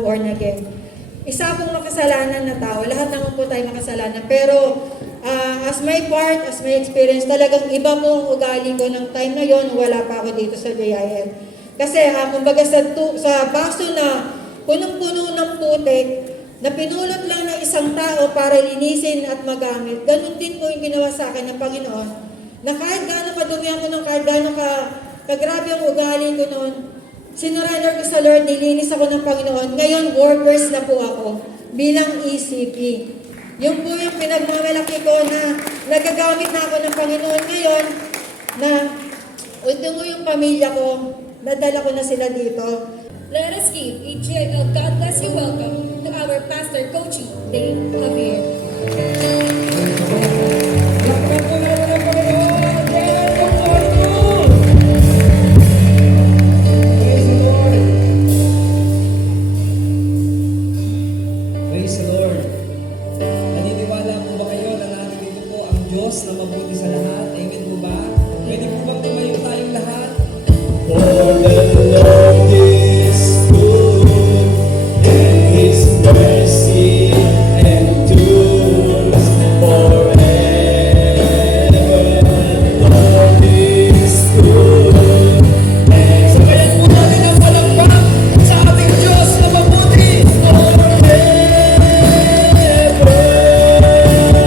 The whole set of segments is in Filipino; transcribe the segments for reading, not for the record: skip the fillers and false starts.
born again. Isa akong makasalanan na tao. Lahat naman po tayo makasalanan. Pero as my part, as my experience, talagang iba po ang ugali ko ng time na yon. Wala pa ako dito sa JIL. Kasi kumbaga sa baso na punong-puno ng putik, na pinulot lang ng isang tao para linisin at magamit, ganun din po yung ginawa sa akin ng Panginoon. Na kahit gano'n kadumi ako ng kahit gano'n kagrabe ang ugali ko noon, sinurrender ko sa Lord, nilinis ako ng Panginoon. Ngayon, workers na po ako bilang ECP. Yung po yung pinagmamalaki ko na nagagamit na ako ng Panginoon ngayon na ultimo yung pamilya ko, nadala ko na sila dito. Let us give a God bless you welcome to our Pastor Coachy Dave Javier. Praise the Lord. Naniniwala po ba kayo na nandito po ang Diyos na mabuti sa lahat? Amen po ba? Pwede po bang tumayo tayong lahat? For the Lord is good, and His mercy endures forever. Lord is good. So kaya po natin ang palakpak sa ating Diyos na mabuti forever.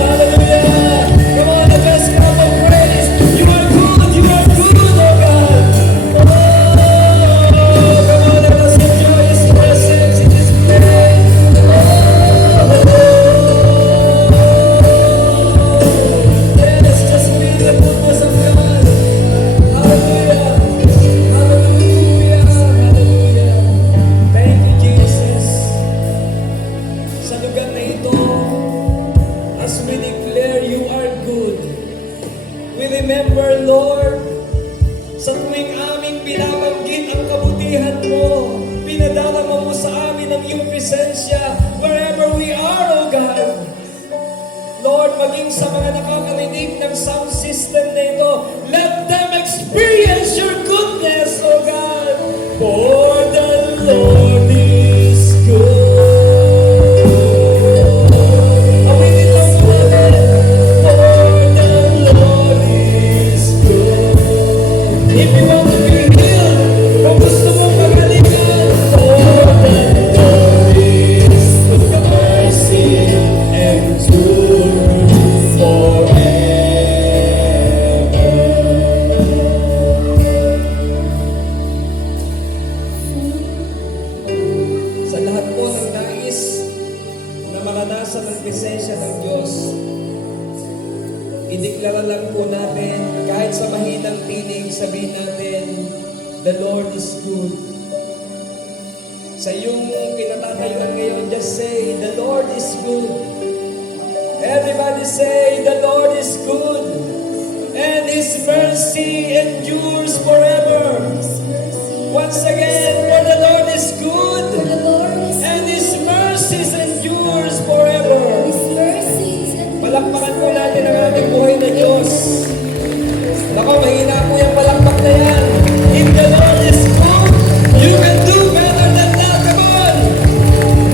Hallelujah. Come on, the best clap of praise. You are good, oh God. Oh, come on, let us enjoy His presence in this place. Yes, just feel the goodness of God. Hallelujah. Hallelujah. Hallelujah. Thank you, Jesus. Sa lugar na ito, as we declare you are good, we remember, Lord, sa tuwing aming binabanggit ang kabutihan mo, pinadarama mo sa amin ang iyong presensya wherever we are, O God. Lord, maging sa mga nakakarinig ng sound system na ito, let them experience your goodness, O God. For the Lord is good. Awitin lang po natin. For the Lord is good. If you want to be healed, kung gusto mong magalingan, for the Lord is good. Your mercy endures forever. Sa lahat po ng nais na maranasan ang presensya ng Diyos, ideklara lang po natin, kahit sa mahinang tinig, sabihin natin, the Lord is good. Sa iyong kinatatayuan ngayon, just say, the Lord is good. Everybody say, the Lord is good. And His mercy endures forever. Once again, for the Lord is good. And His mercies endures forever. Palakpakan po natin ang ating buhay na Diyos. Naku, mahina po yung palakpak na yan. If the Lord is good, you can do better than that. Come on!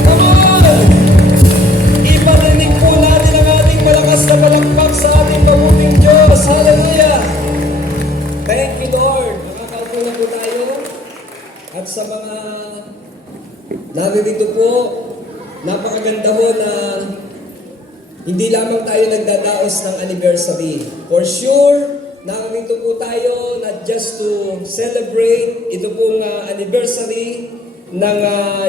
Come on! Iparinig po natin ang ating malakas na palakpak sa ating mabuting Diyos. Hallelujah! Thank you, Lord. Makakaupo na po tayo. At sa mga naririto po, napakaganda ho na hindi lamang tayo nagdadaos ng anniversary. For sure, narito po tayo not just to celebrate ito pong anniversary ng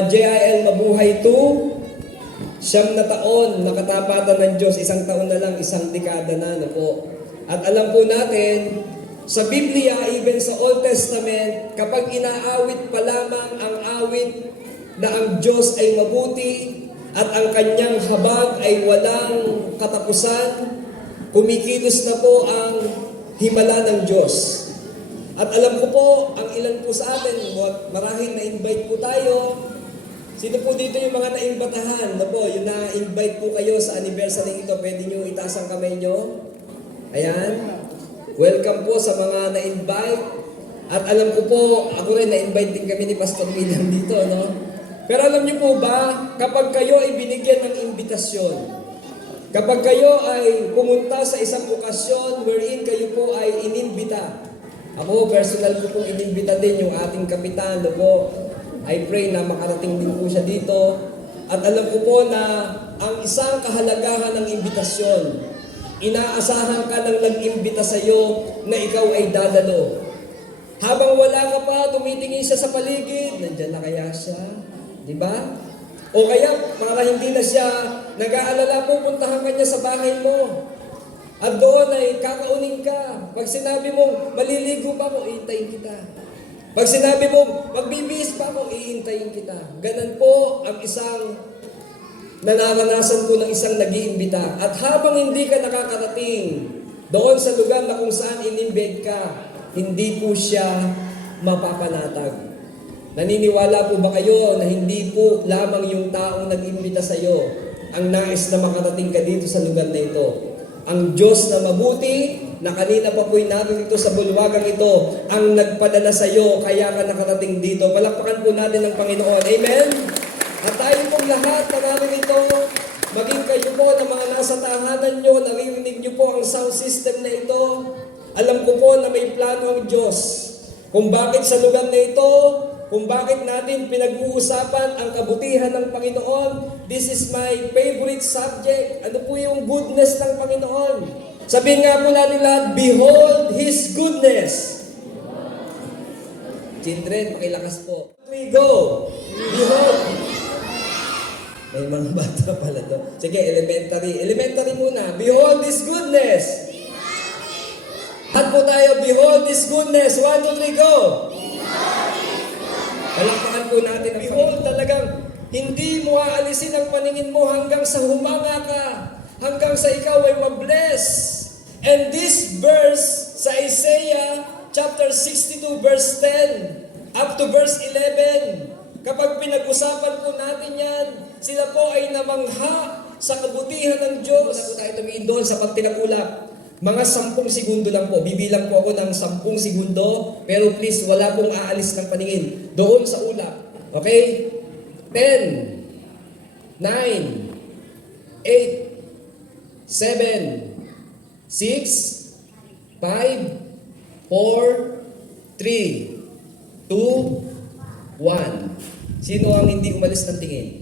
JIL Mabuhay 2. 9 na taon na katapatan ng Diyos, 1 taon na lang, 1 dekada na po. At alam po natin, sa Biblia, even sa Old Testament, kapag inaawit pa lamang ang awit na ang Diyos ay mabuti at ang kanyang habag ay walang katapusan, kumikilos na po ang himala ng Diyos. At alam ko po, ang ilan po sa atin, marahil na-invite po tayo. Sino po dito yung mga na-imbatahan? Yung na-invite po kayo sa anniversary ito, pwede nyo itaas ang kamay nyo. Ayan. Welcome po sa mga na-invite. At alam ko po, ako rin na-invite din kami ni Pastor William dito, no? Pero alam niyo po ba, kapag kayo ay binigyan ng imbitasyon, kapag kayo ay pumunta sa isang okasyon wherein kayo po ay inimbita, ako personal ko pong inimbita din yung ating kapitan, po. I pray na makarating din po siya dito. At alam ko po na ang isang kahalagahan ng imbitasyon, inaasahan ka ng nag-imbita sa iyo na ikaw ay dadalo. Habang wala ka pa, tumitingin siya sa paligid, nandyan na kaya siya? Di ba? O kaya, para hindi na siya nag-aalala, pupuntahan ka niya sa bahay mo. At doon ay kakaunin ka. Pag sinabi mong, maliligo pa ako, iintayin kita. Pag sinabi mong, magbibihis pa ako, iintayin kita. Ganun po ang isang nanaranasan ko ng isang nag-iimbita. At habang hindi ka nakakarating doon sa lugar na kung saan inimbed ka, hindi po siya mapapanatag. Naniniwala po ba kayo na hindi po lamang yung taong nag-imbita sa iyo ang nais na makarating ka dito sa lugar na ito? Ang Diyos na mabuti, na kanina pa po'y narito sa bulwagang ito, ang nagpadala sa iyo, kaya ka nakarating dito. Palakpakan po natin ang Panginoon. Amen? At tayo pong lahat na narito, maging kayo po na mga nasa tahanan nyo, naririnig nyo po ang sound system na ito. Alam ko po na may plano ang Diyos kung bakit sa lugar na ito, kung bakit natin pinag-uusapan ang kabutihan ng Panginoon. This is my favorite subject. Ano po yung goodness ng Panginoon? Sabihin nga po natin lahat, behold His goodness. Children, pakilakas po. We go. Behold. May mga bata pala to. Sige, elementary. Elementary muna. Behold His goodness. At po tayo, behold His goodness. 1, 2, 3, go! Palakpakan po natin ang behold, talagang hindi mo aalisin ang paningin mo hanggang sa humanga ka, hanggang sa ikaw ay mabless. And this verse sa Isaiah chapter 62 verse 10 up to verse 11, kapag pinag-usapan po natin yan, sila po ay namangha sa kabutihan ng Diyos. Wala po tayo tumingin doon sa pagtinagulak. Mga 10 segundo lang po. Bibilang po ako ng 10 segundo. Pero please, wala pong aalis ng paningin. Doon sa ulap. Okay? 10, 9, 8, 7, 6, 5, 4, 3, 2, 1. Sino ang hindi umalis ng tingin?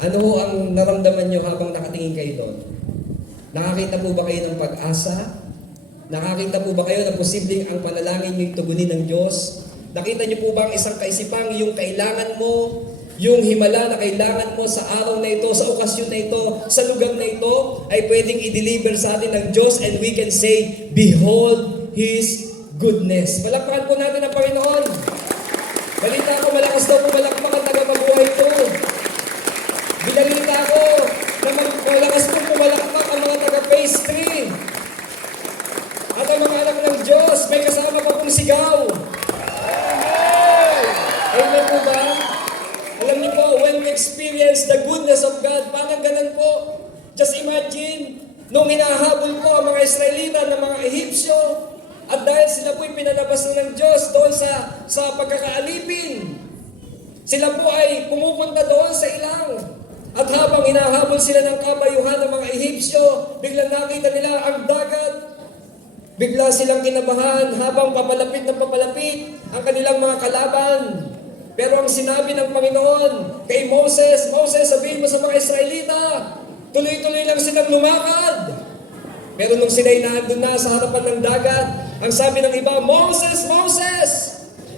Ano ho ang naramdaman nyo habang nakatingin kayo doon? Nakakita po ba kayo ng pag-asa? Nakakita po ba kayo na posibleng ang panalangin nyo tugunin ng Diyos? Nakita nyo po ba ang isang kaisipang yung kailangan mo, yung himala na kailangan mo sa araw na ito, sa okasyon na ito, sa lugar na ito, ay pwedeng i-deliver sa atin ng Diyos and we can say, behold His goodness. Palakpakan po natin ang Panginoon. Balita ko, malakas daw po malakpakan taga-mabuhay ito. Binalita ko na malakas po pumalakpak ang mga taga-phase 3. At ang mga anak ng Diyos, may kasama pa pong sigaw. Amen po ba? Alam niyo po, when we experience the goodness of God, parang ganun po. Just imagine, nung hinahabol po ang mga Israelita ng mga Ehipsyo, at dahil sila po'y pinalabas na ng Diyos doon sa pagkakaalipin, sila po ay pumupunta doon sa ilang. At habang hinahabol sila ng kabayuhan ng mga Ehipsyo, biglang nakita nila ang dagat. Bigla silang kinabahan habang papalapit ng papalapit ang kanilang mga kalaban. Pero ang sinabi ng Panginoon kay Moses, Moses, sabihin mo sa mga Israelita, tuloy-tuloy lang silang lumakad. Pero nung sila'y nandun na sa harapan ng dagat, ang sabi ng iba, Moses, Moses,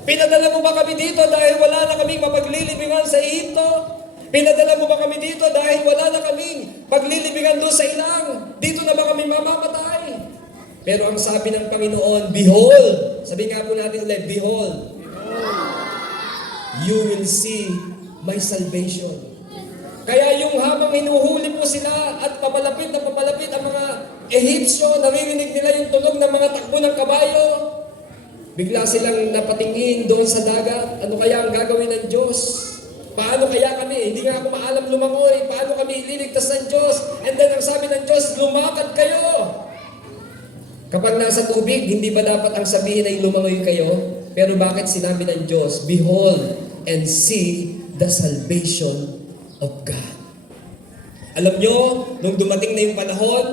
pinadala mo ba kami dito dahil wala na kaming mapaglilibingan sa Ehipto? Pinadala mo ba kami dito dahil wala na kaming paglilibingan doon sa ilang? Dito na ba kami mamamatay? Pero ang sabi ng Panginoon, behold, sabi nga po natin ulit, behold, you will see my salvation. Kaya yung habang hinuhuli po sila at papalapit na papalapit ang mga Ehipsyo, naririnig nila yung tunog ng mga takbo ng kabayo. Bigla silang napatingin doon sa dagat. Ano kaya ang gagawin ng Diyos? Paano kaya kami? Hindi nga ako maalam lumangoy. Paano kami ililigtas ng Diyos? And then ang sabi ng Diyos, lumakad kayo. Kapag nasa tubig, hindi ba dapat ang sabihin ay lumangoy kayo? Pero bakit sinabi ng Diyos, behold and see the salvation of God. Alam nyo, nung dumating na yung panahon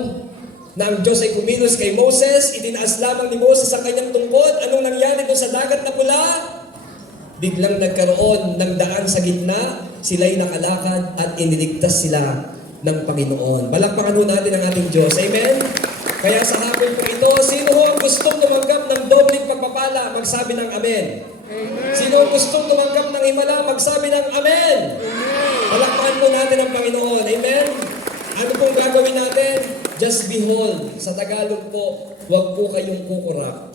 na ang Diyos ay kumilos kay Moses, itinaas lamang ni Moses ang kanyang tungkod. Anong nangyari doon sa dagat na pula? Biglang nagkaroon ng daan sa gitna, sila'y nakalakad at iniligtas sila ng Panginoon. Palakpakan ho natin ang ating Diyos. Amen? Kaya sa hapon po ito, sino ho ang gustong tumanggap ng dobling pagpapala? Magsabi ng Amen. Sino ang gustong tumanggap ng himala? Magsabi ng Amen. Palakpakan po natin ang Panginoon. Amen? Ano pong gagawin natin? Just behold. Sa Tagalog po, huwag po kayong kukurap.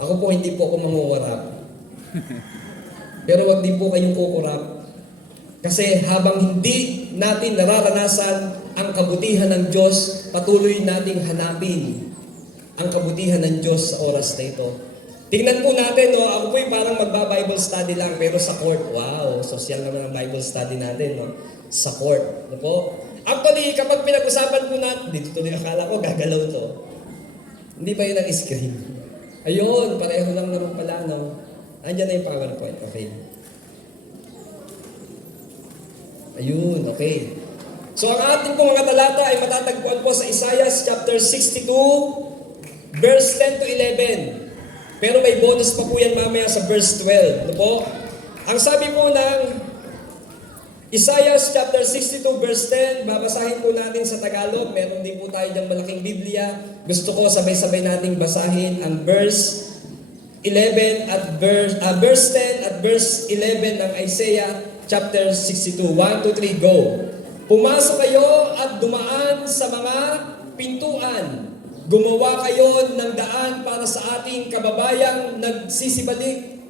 Ako po, hindi po ako manguwarap. Pero wag din po kayong kukurap. Kasi habang hindi natin nararanasan ang kabutihan ng Diyos, patuloy nating hanapin ang kabutihan ng Diyos sa oras na ito. Tingnan po natin, no? Ako po'y parang magba-Bible study lang, pero sa court. Wow, social naman ang Bible study natin, no? Sa court. Ano po? Actually, kapag pinag-usapan po natin, dito tuloy akala ko, gagalaw to. Hindi pa yun ang screen. Ayun, pareho lang naman pala, no? Andiyan na yung PowerPoint. Okay. Ayun, okay. So, ang ating pong mga talata ay matatagpuan po sa Isaiah chapter 62, verse 10 to 11. Pero may bonus pa po yan mamaya sa verse 12. Ano po? Ang sabi po ng Isaiah chapter 62 verse 10, babasahin po natin sa Tagalog. Meron din po tayo diyang malaking Biblia. Gusto ko sabay-sabay nating basahin ang verse 11 at verse 10 at verse 11 ng Isaiah chapter 62. 1, 2, 3, go. Pumasok kayo at dumaan sa mga pintuan. Gumawa kayo ng daan para sa ating kababayang nagsisibalik.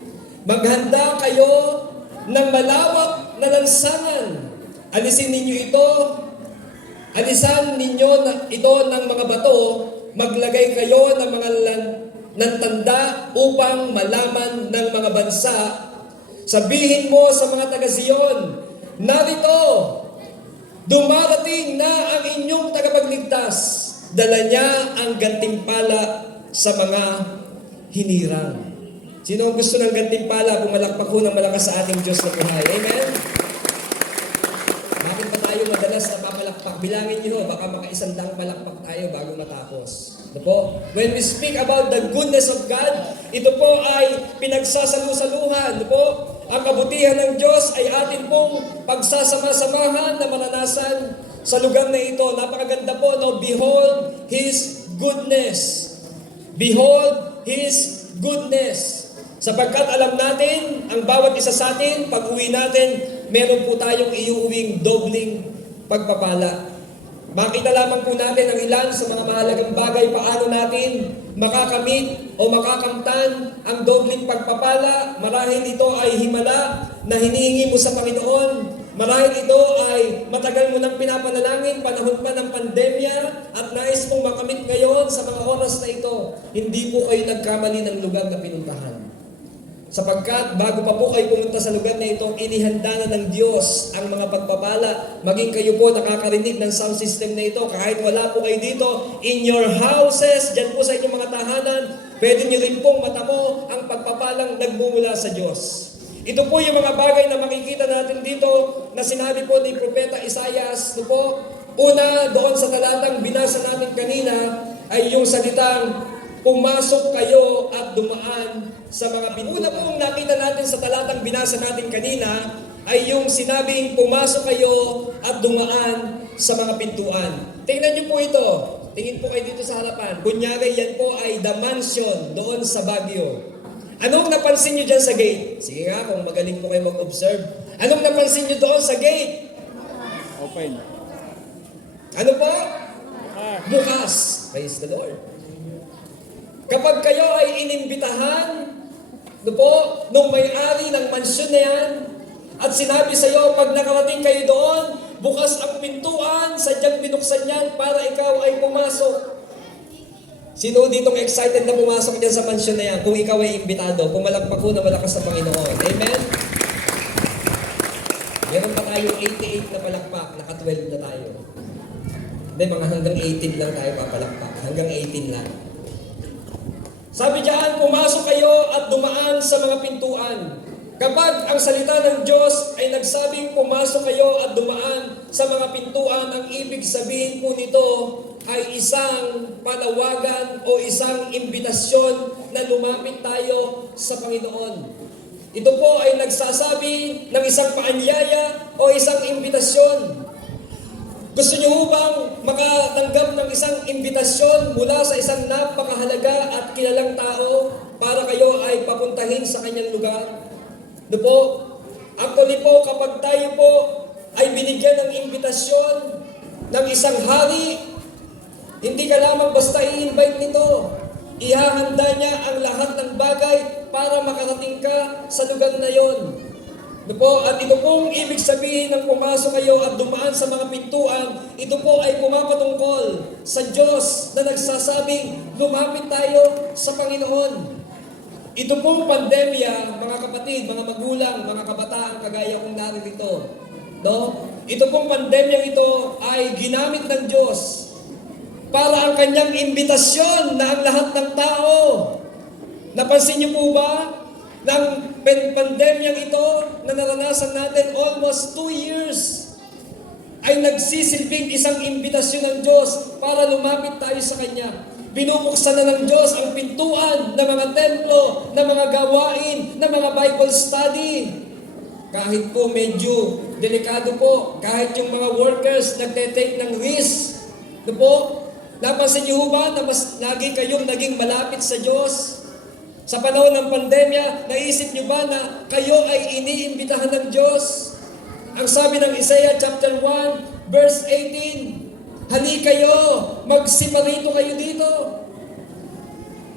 Maghanda kayo ng malawak na lansangan. Alisan ninyo ito ng mga bato. Maglagay kayo ng mga ng tanda upang malaman ng mga bansa. Sabihin mo sa mga taga-Zion, narito, dumarating na ang inyong tagapagligtas. Dala niya ang gantimpala sa mga hinirang. Sino ang gusto ng gantimpala? Pumalakpak ho ng malakas sa ating Diyos na buhay. Amen? Bakit ba tayo madalas napapalakpak? Bilangin niyo, baka makaisandang palakpak tayo bago matapos. Ito po, when we speak about the goodness of God, ito po ay pinagsasalu-saluhan. Ito po, ang kabutihan ng Diyos ay atin pong pagsasama-samahan na mananasan sa lugar na ito. Napakaganda po, no? Behold His goodness. Behold His goodness. Sapagkat alam natin, ang bawat isa sa atin, pag uwi natin, meron po tayong iuwing dobling pagpapala. Makita lamang po natin ang ilan sa mga mahalagang bagay paano natin makakamit o makakamtan ang dobling pagpapala. Marahil ito ay himala na hinihingi mo sa Panginoon. Marahil ito ay matagal mo nang pinapanalangin, panahon pa ng pandemya, at nais mong makamit ngayon sa mga oras na ito. Hindi po kayo nagkamali ng lugar na pinuntahan. Sapagkat bago pa po kayo pumunta sa lugar na ito, inihanda na ng Diyos ang mga pagpapala. Maging kayo po nakakarinig ng sound system na ito, kahit wala po kayo dito, in your houses, dyan po sa inyong mga tahanan, pwede niyo rin pong matamo ang pagpapalang nagmumula sa Diyos. Ito po yung mga bagay na makikita natin dito na sinabi po ni Propeta Isaiah. Ito po, una doon sa talatang binasa natin kanina ay yung salitang, pumasok kayo at dumaan sa mga pintuan. Una pong nakita natin sa talatang binasa natin kanina ay yung sinabing pumasok kayo at dumaan sa mga pintuan. Tingnan niyo po ito. Tingin po kayo dito sa harapan. Kunyari yan po ay the mansion doon sa Baguio. Anong napansin niyo dyan sa gate? Sige nga, kung magaling po kayo mag-observe. Anong napansin niyo doon sa gate? Open. Ano po? Bukas. Praise the Lord. Kapag kayo ay inimbitahan, nung may-ari ng mansyon na yan, at sinabi sa iyo, pag nakarating kayo doon, bukas ang pintuan, sadyang binuksan yan para ikaw ay pumasok. Sino ditong excited na pumasok dyan sa mansyon na yan kung ikaw ay imbitado? Pumalakpak ko na malakas sa Panginoon. Amen? Meron pa tayong 88 na palakpak, naka-12 na tayo. Hindi, mga hanggang 18 lang tayo papalakpak. Hanggang 18 lang. Sabi diyan, pumasok kayo at dumaan sa mga pintuan. Kapag ang salita ng Diyos ay nagsabing pumasok kayo at dumaan sa mga pintuan, ang ibig sabihin po nito ay isang panawagan o isang imbitasyon na lumapit tayo sa Panginoon. Ito po ay nagsasabi ng isang paanyaya o isang imbitasyon. Gusto niyo bang makatanggap ng isang imbitasyon mula sa isang napakahalaga at kilalang tao para kayo ay papuntahin sa kanyang lugar? Ano po? Actually po, kapag tayo po ay binigyan ng imbitasyon ng isang hari, hindi ka lamang basta i-invite nito. Ihahanda niya ang lahat ng bagay para makarating ka sa lugar na yon. Ano po? At ito pong ibig sabihin ng pumasok kayo at dumaan sa mga pintuan, ito po ay pumapatungkol sa Diyos na nagsasabing lumapit tayo sa Panginoon. Ito pong pandemya, mga kapatid, mga magulang, mga kabataan, kagaya kong narito, no? Ito pong pandemya ito ay ginamit ng Diyos para ang kanyang imbitasyon na ang lahat ng tao. Napansin niyo po ba ng pandemya ito na naranasan natin almost 2 years ay nagsisilbing isang imbitasyon ng Diyos para lumapit tayo sa Kanya. Binubuksan na ng Diyos ang pintuan ng mga templo, ng mga gawain, ng mga Bible study. Kahit po medyo delikado po, kahit yung mga workers nagte-take ng risk. Ito po, napansin niyo ba na mas lagi kayong naging malapit sa Diyos? Sa panahon ng pandemya, naisip niyo ba na kayo ay iniimbitahan ng Diyos? Ang sabi ng Isaiah chapter 1, verse 18, hali kayo, magsiparito kayo dito.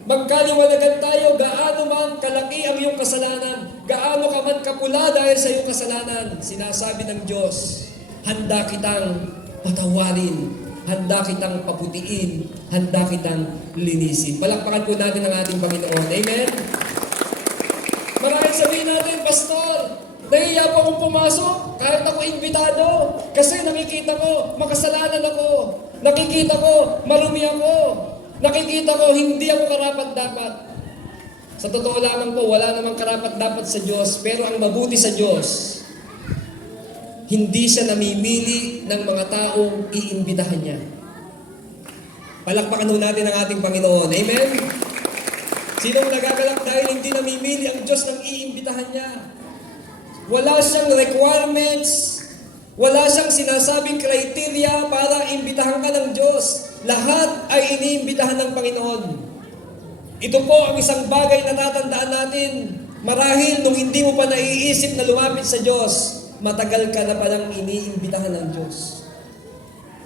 Magkaliwanagan tayo, gaano man kalaki ang iyong kasalanan, gaano ka man kapula dahil sa iyong kasalanan. Sinasabi ng Diyos, handa kitang patawarin, handa kitang paputiin, handa kitang linisin. Palakpakan po natin ang ating Panginoon. Amen? Maraming sabihin natin, Pastor, nahiya pa akong pumasok kahit ako imbitado. Kasi nakikita ko, makasalanan ako. Nakikita ko, marumi ako. Nakikita ko, hindi ako karapat-dapat. Sa totoo lamang po, wala namang karapat-dapat sa Diyos. Pero ang mabuti sa Diyos, hindi siya namimili ng mga taong iimbitahan niya. Palakpakan natin ang ating Panginoon. Amen? Sinong nagagalak dahil hindi namimili ang Diyos ng iimbitahan niya? Wala siyang requirements, wala siyang sinasabing criteria para imbitahan ka ng Diyos. Lahat ay iniimbitahan ng Panginoon. Ito po ang isang bagay na tatandaan natin. Marahil nung hindi mo pa naiisip na lumapit sa Diyos, matagal ka na palang iniimbitahan ng Diyos.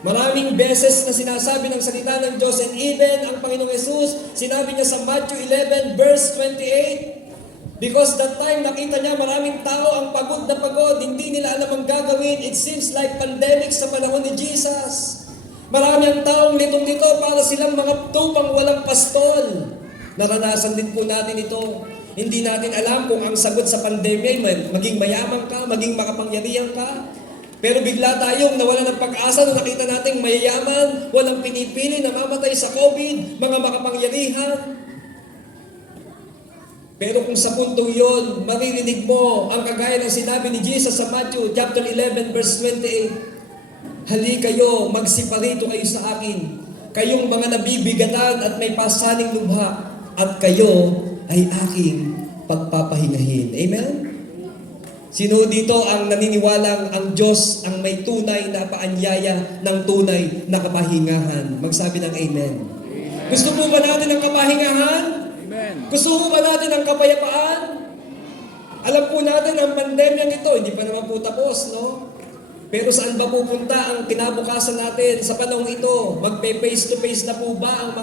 Maraming beses na sinasabi ng salita ng Diyos, and even ang Panginoong Jesus, sinabi niya sa Matthew 11 verse 28, because that time nakita niya maraming tao ang pagod na pagod, hindi nila alam ang gagawin. It seems like pandemic sa panahon ni Jesus. Marami ang taong litong-lito para silang mga tupang walang pastol. Naranasan din po natin ito. Hindi natin alam kung ang sagot sa pandemya ay maging mayaman ka, maging makapangyarihan ka. Pero bigla tayong nawala ng pag-asa nung nakita nating mayayaman, walang pinipili, namamatay sa COVID, mga makapangyarihan. Pero kung sa puntong yon, maririnig mo ang kagaya ng sinabi ni Jesus sa Matthew chapter 11 verse 28, hali kayo, magsiparito kayo sa akin, kayong mga nabibigatan at may pasaning lubha, at kayo ay aking pagpapahingahin. Amen? Sino dito ang naniniwalang ang Diyos ang may tunay na paanyaya ng tunay na kapahingahan? Magsabi ng amen. Gusto po ba natin ang kapahingahan? Amen. Gusto po ba natin ang kapayapaan? Alam po natin ang pandemyang ito, hindi pa naman po tapos, no? Pero saan ba pupunta ang kinabukasan natin sa panahon ito? Magpe-face-to-face na po ba ang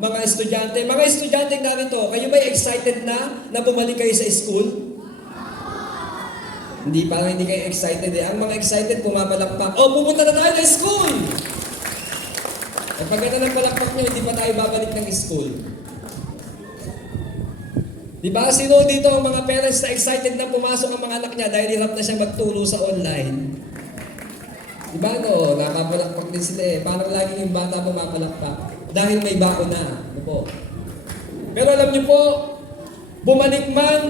mga estudyante? Mga estudyante narito, kayo ba excited na bumalik kayo sa school? Hindi, parang hindi kayo excited eh. Ang mga excited, pumapalakpak. Oh, pupunta na tayo ng school! At pag ito ng palakpak nyo, hindi pa tayo babalik ng school. Di ba? Sino dito ang mga parents na excited na pumasok ang mga anak niya dahil hirap na siyang magturo sa online? Di ba no? Nakapalakpak din sila eh. Parang laging yung bata pumapalakpak. Dahil may bako na. Ano po? Pero alam niyo po, bumalik man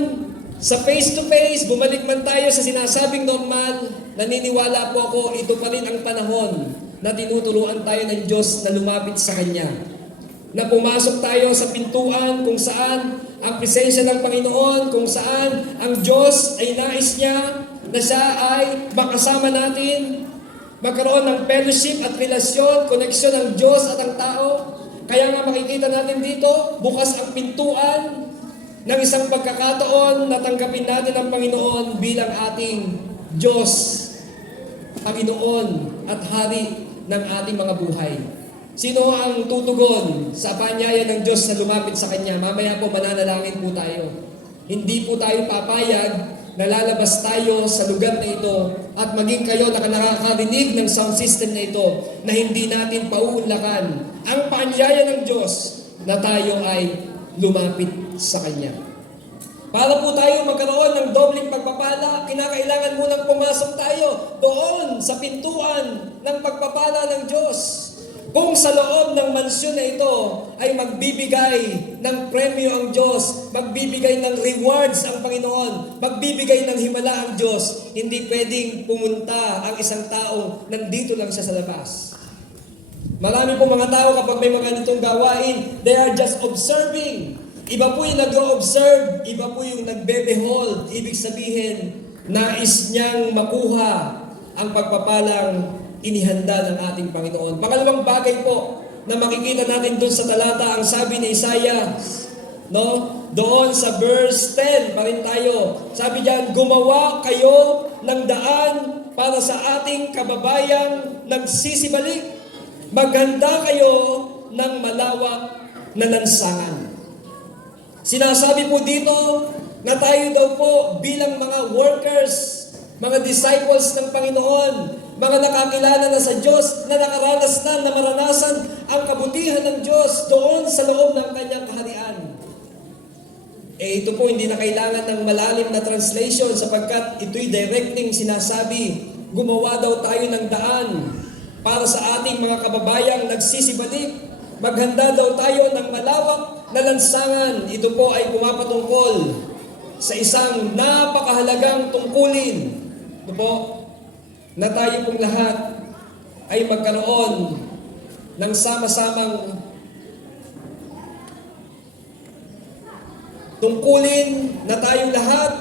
Sa face-to-face, bumalik man tayo sa sinasabing normal, naniniwala po ako, ito pa rin ang panahon na tinuturuan tayo ng Diyos na lumapit sa Kanya. Na pumasok tayo sa pintuan kung saan ang presensya ng Panginoon, kung saan ang Diyos ay nais niya na siya ay makasama natin, magkaroon ng fellowship at relasyon, koneksyon ng Diyos at ang tao. Kaya nga makikita natin dito, bukas ang pintuan ng isang pagkakataon na tanggapin natin ang Panginoon bilang ating Diyos, Panginoon at Hari ng ating mga buhay. Sino ang tutugon sa panyaya ng Diyos na lumapit sa Kanya? Mamaya po mananalangin po tayo. Hindi po tayo papayag na lalabas tayo sa lugar na ito at maging kayo na nakakarinig ng sound system na ito na hindi natin pauunlakan ang panyaya ng Diyos na tayo ay lumapit sa Kanya. Para po tayo magkaroon ng dobling pagpapala, kinakailangan munang pumasok tayo doon sa pintuan ng pagpapala ng Diyos. Kung sa loob ng mansyon na ito ay magbibigay ng premyo ang Diyos, magbibigay ng rewards ang Panginoon, magbibigay ng himala ang Diyos, hindi pwedeng pumunta ang isang tao nandito lang siya sa labas. Marami po mga tao kapag may mga ganitong gawain, they are just observing. Iba po yung nag-o-observe, iba po yung nagbe-behold. Ibig sabihin, nais niyang makuha ang pagpapalang inihanda ng ating Panginoon. Pangalawang bagay po na makikita natin doon sa talata, ang sabi ni Isaiah, no? Doon sa verse 10 pa rin tayo. Sabi diyan, gumawa kayo ng daan para sa ating kababayang nagsisibalik. Maghanda kayo ng malawak na lansangan. Sinasabi po dito na tayo daw po bilang mga workers, mga disciples ng Panginoon, mga nakakilala na sa Diyos, na nakaranas na maranasan ang kabutihan ng Diyos doon sa loob ng Kanyang kaharian. Ito po hindi na kailangan ng malalim na translation sapagkat ito'y directing sinasabi, gumawa daw tayo ng daan para sa ating mga kababayang nagsisibalik. Maghanda daw tayo ng malawak na lansangan. Ito po ay pumapatungkol sa isang napakahalagang tungkulin. Ito po, na tayo pong lahat ay magkaroon ng sama-samang tungkulin na tayong lahat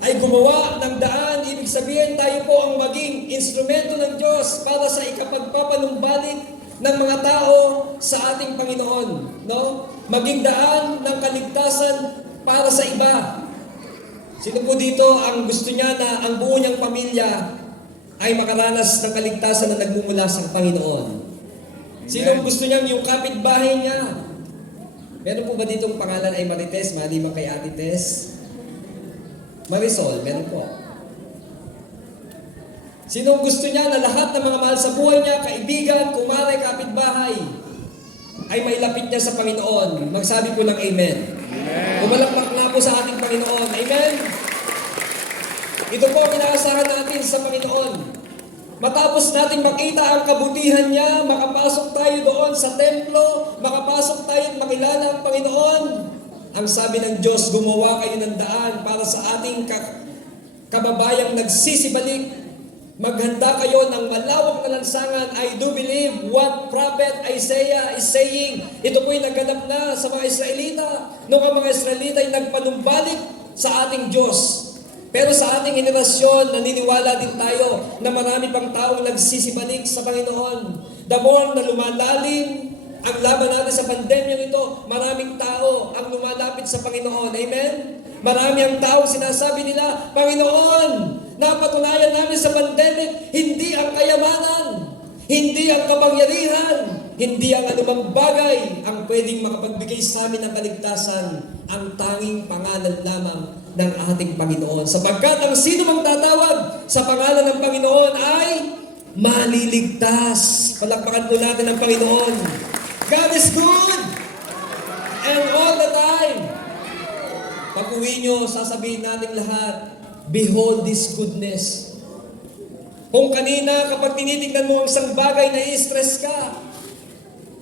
ay gumawa ng daan. Ibig sabihin tayo po ang maging instrumento ng Diyos para sa ikapagpapanumbalik ng mga tao sa ating Panginoon. No? Maging daan ng kaligtasan para sa iba. Sino po dito ang gusto niya na ang buo niyang pamilya ay makaranas ng kaligtasan na nagmumula sa Panginoon? Sino gusto niyang yung kapitbahay niya? Meron po ba ditong pangalan ay Marites, maliban kay Ate Tess? Marisol, meron po. Sino gusto niya na lahat ng mga mahal sa buhay niya, kaibigan, kumare, kapitbahay, ay mailapit niya sa Panginoon? Magsabi po ng Amen. Umalakpak na po sa ating Panginoon. Amen? Ito po ang inaasahan natin sa Panginoon. Matapos natin makita ang kabutihan niya, makapasok tayo doon sa templo, makapasok tayo at makilala ang Panginoon. Ang sabi ng Diyos, gumawa kayo ng daan para sa ating kababayang nagsisibalik. Maghanda kayo ng malawak na lansangan. I do believe what prophet Isaiah is saying. Ito po'y nagganap na sa mga Israelita. Noong ang mga Israelita ay nagpanumbalik sa ating Diyos. Pero sa ating henerasyon, naniniwala din tayo na marami pang taong nagsisibalik sa Panginoon. The more na lumalalim ang laban natin sa pandemya ito, maraming tao ang lumalapit sa Panginoon. Amen? Marami ang tao sinasabi nila, Panginoon, napatunayan namin sa pandemic, hindi ang kayamanan, hindi ang kapangyarihan, hindi ang anumang bagay ang pwedeng makapagbigay sa amin ng kaligtasan, ang tanging pangalan lamang ng ating Panginoon. Sapagkat ang sino mang tatawag sa pangalan ng Panginoon ay maliligtas. Palakpakan po natin ang Panginoon. God is good and all the time. Pag-uwi nyo, sasabihin natin lahat, behold this goodness. Kung kanina kapag tinitingnan mo ang isang bagay, nai-stress ka.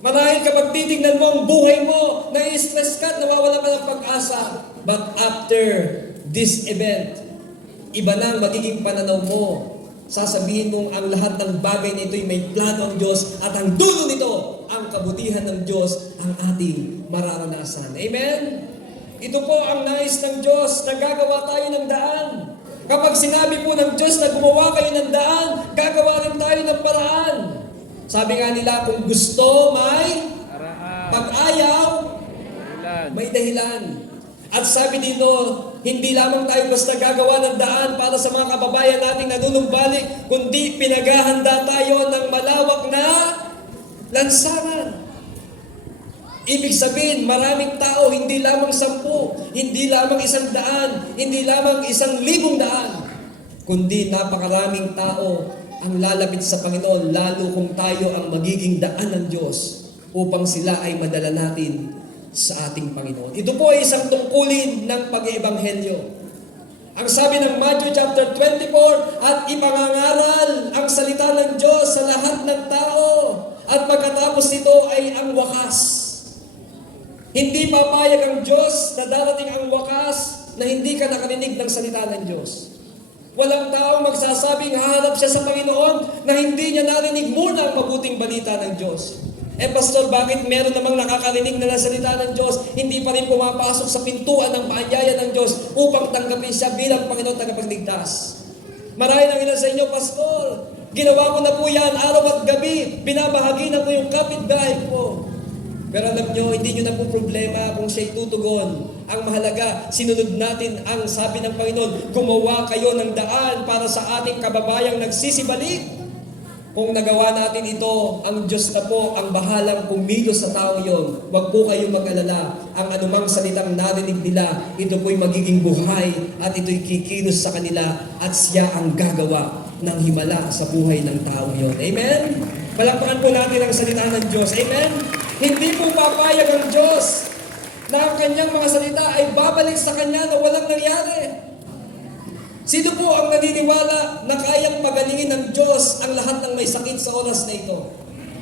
Marahil kapag titingnan mo ang buhay mo, nai-stress ka at nawawala ka ng pag-asa. But after this event, iba na ang magiging pananaw mo. Sasabihin mong ang lahat ng bagay na ito'y may plano ang Diyos at ang dulo nito, ang kabutihan ng Diyos, ang ating mararanasan. Amen? Ito po ang nais ng Diyos na gagawa tayo ng daan. Kapag sinabi po ng Diyos na gumawa kayo ng daan, gagawa rin tayo ng paraan. Sabi nga nila, kung gusto, may pag-ayaw, may dahilan. At sabi dito, hindi lamang tayo basta gagawa ng daan para sa mga kababayan nating nanunumbalik, kundi pinaghahanda tayo ng malawak na lansangan. Ibig sabihin, maraming tao, hindi lamang 10, hindi lamang 100, hindi lamang 1,000 daan, kundi napakaraming tao ang lalapit sa Panginoon, lalo kung tayo ang magiging daan ng Diyos upang sila ay madala natin sa ating Panginoon. Ito po ay isang tungkulin ng pag-iebanghelyo. Ang sabi ng Matthew chapter 24, at ipangangaral ang salita ng Diyos sa lahat ng tao, at pagkatapos nito ay ang wakas. Hindi papayag ang Diyos na darating ang wakas na hindi ka nakarinig ng salita ng Diyos. Walang taong magsasabing haharap siya sa Panginoon na hindi niya narinig muna ang mabuting balita ng Diyos. Pastor, bakit meron namang nakakarinig na salita ng Diyos, hindi pa rin pumapasok sa pintuan ng paanyaya ng Diyos upang tanggapin siya bilang Panginoon tagapagligtas? Marahil ang ilan sa inyo, Pastor, ginawa ko na po yan araw at gabi, binabahagi na po yung kapitbahay ko. Pero alam nyo, hindi nyo na po problema kung siya'y tutugon. Ang mahalaga, sinunod natin ang sabi ng Panginoon, gumawa kayo ng daan para sa ating kababayang nagsisibalik. Kung nagawa natin ito, ang Diyos na po ang bahalang kumilos sa tao yon. Huwag po kayong mag-alala. Ang anumang salitang narinig nila, ito po'y magiging buhay at ito'y kikilos sa kanila at siya ang gagawa ng himala sa buhay ng tao yon. Amen? Palakpakan po natin ang salita ng Diyos. Amen? Hindi po papayag ang Diyos na ang kanyang mga salita ay babalik sa kanya na walang nangyari. Sino po ang naniniwala na kayang pagalingin ng Diyos ang lahat ng may sakit sa oras na ito?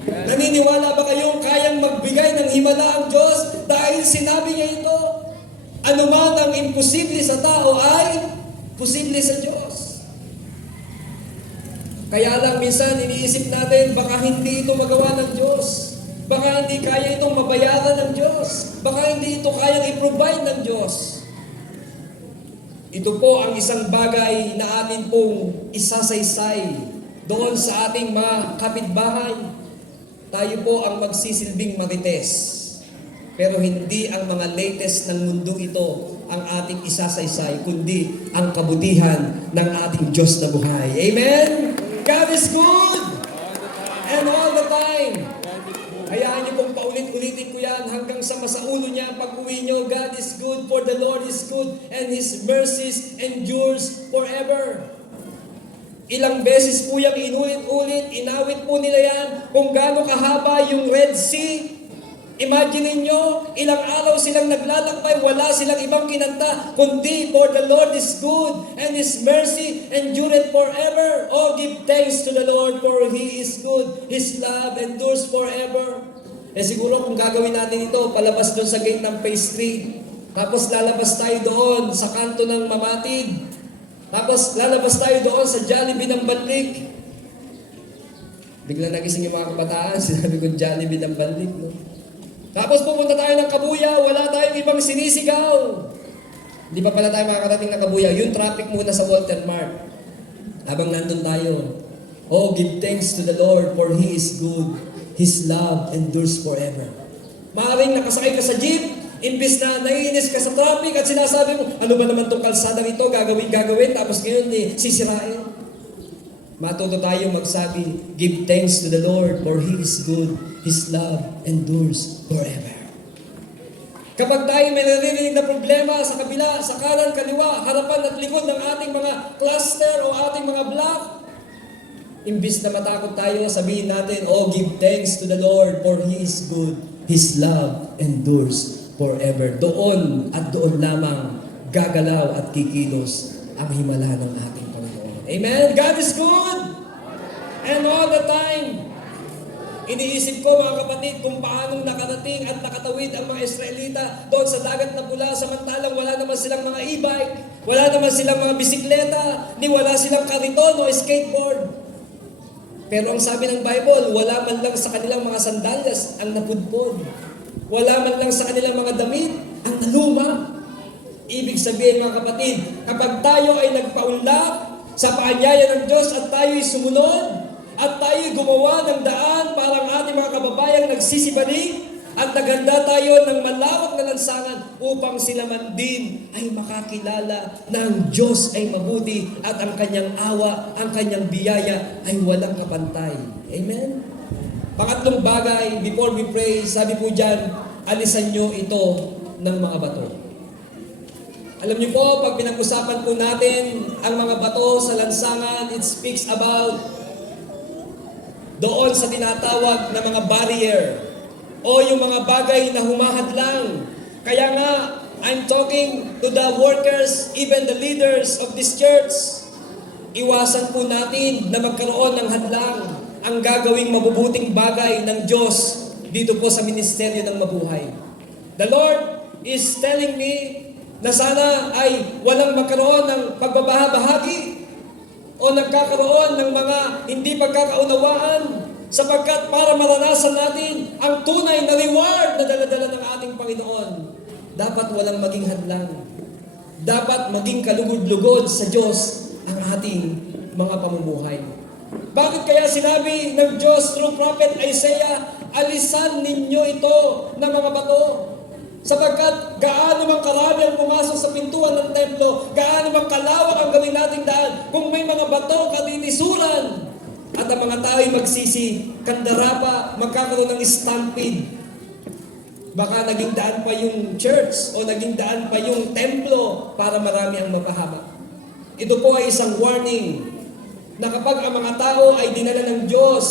Naniniwala ba kayong kayang magbigay ng himala ang Diyos dahil sinabi niya ito? Ano man ang imposible sa tao ay posible sa Diyos. Kaya lang minsan iniisip natin baka hindi ito magawa ng Diyos. Baka hindi kaya itong mabayaran ng Diyos. Baka hindi ito kayang i-provide ng Diyos. Ito po ang isang bagay na atin pong isasaysay doon sa ating mga kapitbahay. Tayo po ang magsisilbing marites. Pero hindi ang mga latest ng mundo ito ang ating isasaysay, kundi ang kabutihan ng ating Diyos na buhay. Amen? God is good! And all the time. Hayaan niyo pong paulit-ulitin ko yan hanggang sa masaulo niya ang pag-uwi niyo. God is good, for the Lord is good, and His mercies endures forever. Ilang beses po yung inulit-ulit, inawit po nila yan kung gaano kahaba yung Red Sea. Imagine niyo, ilang araw silang naglalakbay, wala silang ibang kinanta, kundi for the Lord is good, and His mercy endureth forever. Oh, give thanks to the Lord, for He is good, His love endures forever. Siguro kung gagawin natin ito, palabas doon sa gate ng Phase 3, tapos lalabas tayo doon sa kanto ng Mamatid, tapos lalabas tayo doon sa Jollibee ng Banlik. Bigla nagising yung mga kabataan, sinabi ko Jollibee ng Banlik, no? Tapos pumunta tayo ng Kabuyaw, wala tayong ibang sinisigaw. Hindi pa pala tayo makakarating ng Kabuyaw. Yung traffic muna sa Walter Mart. Habang nandun tayo, oh, give thanks to the Lord, for He is good. His love endures forever. Maaaring nakasakay ka sa jeep, imbis na naiinis ka sa traffic at sinasabi mo, ano ba naman itong kalsada nito, gagawin, tapos ngayon sisirain. Matuto tayo magsabi, give thanks to the Lord, for He is good. His love endures forever. Kapag tayo may naririnig na problema sa kabila, sa kanan, kaliwa, harapan at likod ng ating mga cluster o ating mga block, imbis na matakot tayo, sabihin natin, oh, give thanks to the Lord, for He is good. His love endures forever. Doon at doon lamang gagalaw at kikilos ang himala ng ating Panginoon. Amen? God is good! And all the time. Iniisip ko mga kapatid kung paanong nakarating at nakatawid ang mga Israelita doon sa dagat na pula, samantalang wala naman silang mga e-bike, wala naman silang mga bisikleta, ni wala silang kariton o skateboard. Pero ang sabi ng Bible, wala man lang sa kanilang mga sandalyas ang napudpod. Wala man lang sa kanilang mga damit ang naluma. Ibig sabihin mga kapatid, kapag tayo ay nagpaunlak sa paanyaya ng Diyos at tayo'y sumunod, at tayo'y gumawa ng daan para ang ating mga kababayang nagsisibaling, at naganda tayo ng malawak na lansangan upang sila man din ay makakilala na ang Diyos ay mabuti at ang kanyang awa, ang kanyang biyaya ay walang kapantay. Amen? Pangatlong bagay, before we pray, sabi po dyan, alisan nyo ito ng mga bato. Alam niyo po, pag pinag-usapan po natin ang mga bato sa lansangan, it speaks about doon sa tinatawag na mga barrier o yung mga bagay na humahadlang. Kaya nga, I'm talking to the workers, even the leaders of this church. Iwasan po natin na magkaroon ng hadlang ang gagawing mabubuting bagay ng Diyos dito po sa ministeryo ng mabuhay. The Lord is telling me na sana ay walang magkaroon ng pagbabahabahagi o nagkakaroon ng mga hindi pagkakaunawaan sapagkat para maranasan natin ang tunay na reward na daladala ng ating Panginoon, dapat walang maging hadlang. Dapat maging kalugod-lugod sa Diyos ang ating mga pamumuhay. Bakit kaya sinabi ng Diyos through Prophet Isaiah, alisan ninyo ito ng mga bato? Sapagkat gaano mang karami ang pumasok sa pintuan ng templo, gaano mang kalawak ang gawin nating daan, kung may mga bato katinisuran, at ang mga tao'y magsisi, kandara pa, magkakaroon ng stampede. Baka naging daan pa yung church o naging daan pa yung templo para marami ang mapahama. Ito po ay isang warning na kapag ang mga tao ay dinala ng Diyos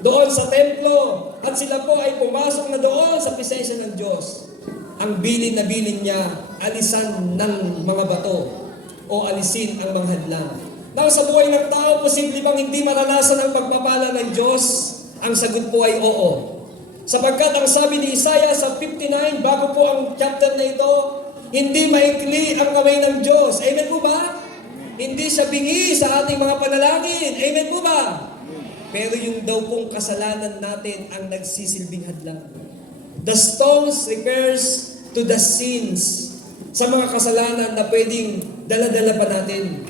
doon sa templo at sila po ay pumasok na doon sa presensya ng Diyos, ang bilin na bilin niya, alisan ng mga bato o alisin ang mga hadlang. Nang sa buhay ng tao, posible bang hindi maranasan ang pagpapala ng Diyos? Ang sagot po ay oo. Sapagkat ang sabi ni Isaiah sa 59, bago po ang chapter na ito, hindi maikli ang kamay ng Diyos. Amen po ba? Hindi siya bingi sa ating mga panalangin. Amen po ba? Pero yung daw pong kasalanan natin ang nagsisilbing hadlang. The stones refers to the sins, sa mga kasalanan na pwedeng dala-dala pa natin.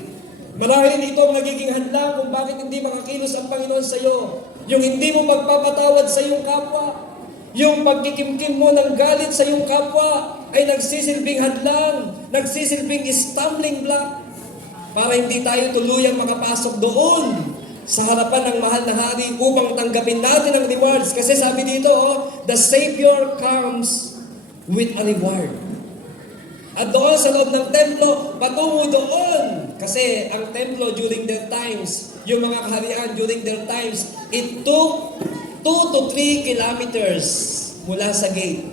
Marahil ito ang nagiging hadlang kung bakit hindi makakilos ang Panginoon sa iyo. Yung hindi mo magpapatawad sa iyong kapwa, yung pagkikimkim mo ng galit sa iyong kapwa, ay nagsisilbing hadlang, nagsisilbing stumbling block, para hindi tayo tuluyang makapasok doon sa harapan ng mahal na hari upang tanggapin natin ang rewards. Kasi sabi dito, the Savior comes with a reward. At doon sa loob ng templo, patungo doon. Kasi ang templo during their times, yung mga kaharian during their times, it took 2 to 3 kilometers mula sa gate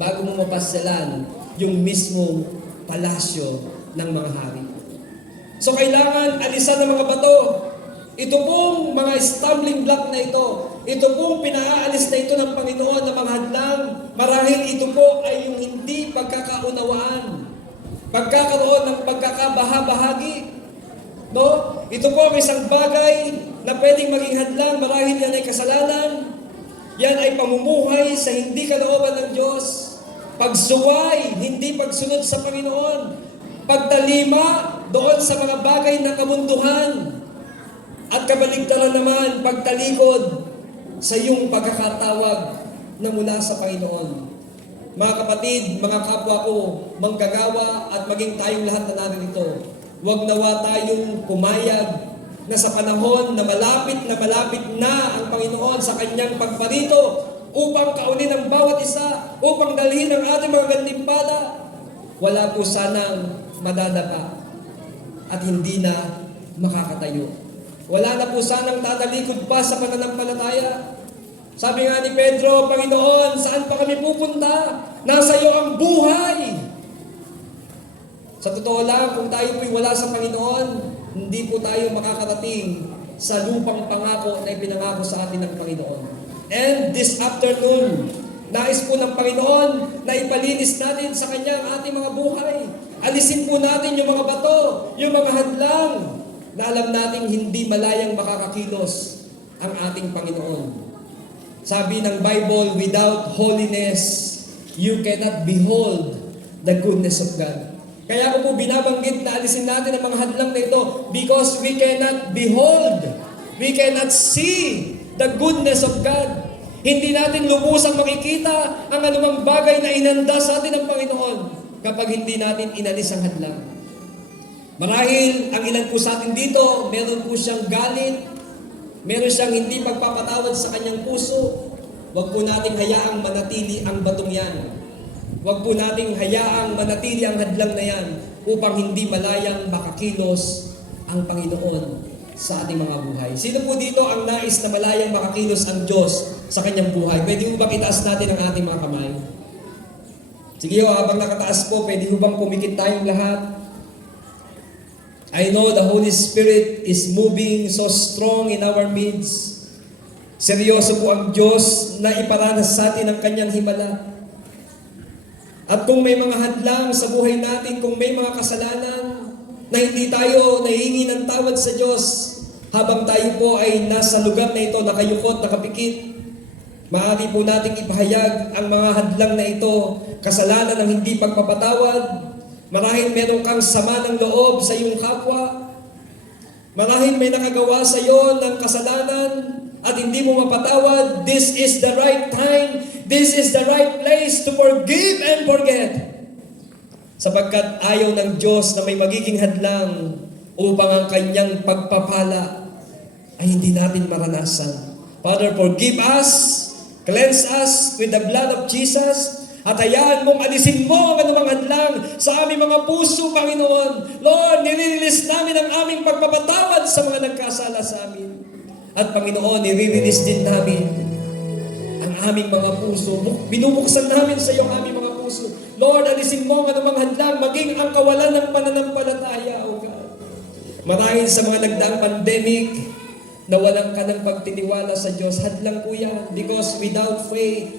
bago mo mapasyalan yung mismong palasyo ng mga hari. So kailangan alisan ng mga bato. Ito pong mga stumbling block na ito pong pinaalis na ito ng Panginoon na mga hadlang, marahil ito po ay yung hindi pagkakaunawaan, pagkakaroon ng pagkakabahabahagi. No? Ito po ang isang bagay na pwedeng maging hadlang, marahil yan ay kasalanan, yan ay pamumuhay sa hindi kalooban ng Diyos, pagsuway, hindi pagsunod sa Panginoon, pagtalima doon sa mga bagay na kamunduhan, at kabaligtaran naman, pagtalikod sa iyong pagkakatawag na mula sa Panginoon. Mga kapatid, mga kapwa ko, manggagawa at maging tayong lahat na narito, huwag nawa tayong pumayag na sa panahon na malapit na ang Panginoon sa kanyang pagparito upang kaunin ang bawat isa, upang dalhin ang ating mga gantimpala, wala po sanang madadapa at hindi na makakatayo. Wala na po sanang tatalikod pa sa pananampalataya. Sabi nga ni Pedro, Panginoon, saan pa kami pupunta? Nasa iyo ang buhay. Sa totoo lang, kung tayo po'y wala sa Panginoon, hindi po tayo makakarating sa lupang pangako na ipinangako sa atin ng Panginoon. And this afternoon, nais po ng Panginoon na ipalinis natin sa Kanya ang ating mga buhay. Alisin po natin yung mga bato, yung mga hadlang, na alam nating hindi malayang makakakilos ang ating Panginoon. Sabi ng Bible, without holiness, you cannot behold the goodness of God. Kaya ko po binabanggit na alisin natin ang mga hadlang na ito because we cannot behold, we cannot see the goodness of God. Hindi natin lubusang makikita ang anumang bagay na inanda sa atin ng Panginoon kapag hindi natin inalis ang hadlang. Marahil ang ilan po sa atin dito, meron po siyang galit, meron siyang hindi pagpapatawad sa kanyang puso. Huwag po nating hayaang manatili ang batong yan. Huwag po nating hayaang manatili ang hadlang na yan upang hindi malayang makakilos ang Panginoon sa ating mga buhay. Sino po dito ang nais na malayang makakilos ang Diyos sa kanyang buhay? Pwede mo ba itaas natin ang ating mga kamay? Sige ho, habang nakataas po, pwede ho bang pumikit tayong lahat? I know the Holy Spirit is moving so strong in our midst. Seryoso po ang Diyos na iparanas sa atin ang kanyang himala. At kung may mga hadlang sa buhay natin, kung may mga kasalanan na hindi tayo nahihingi ng tawad sa Diyos, habang tayo po ay nasa lugar na ito, nakayukot, nakapikit, maaari po nating ipahayag ang mga hadlang na ito, kasalanan ng hindi pagpapatawad, marahil meron kang sama ng loob sa iyong kapwa, marahil may nakagawa sa iyo ng kasalanan, at hindi mo mapatawad. This is the right time, this is the right place to forgive and forget. Sapagkat ayaw ng Diyos na may magiging hadlang upang ang kanyang pagpapala ay hindi natin maranasan. Father, forgive us, cleanse us with the blood of Jesus, at hayaan mong alisin mo ang anumang hadlang sa aming mga puso, Panginoon. Lord, nililinis namin ang aming pagpapatawad sa mga nagkasala sa amin. At Panginoon, nire-release din namin ang aming mga puso. Binubuksan namin sa iyo ang aming mga puso. Lord, alisin mo ang anumang hadlang, maging ang kawalan ng pananampalataya, O God. Marahil sa mga nagdaang pandemic, nawalan ka ng pagtiniwala sa Diyos. Hadlang po yan. Because without faith,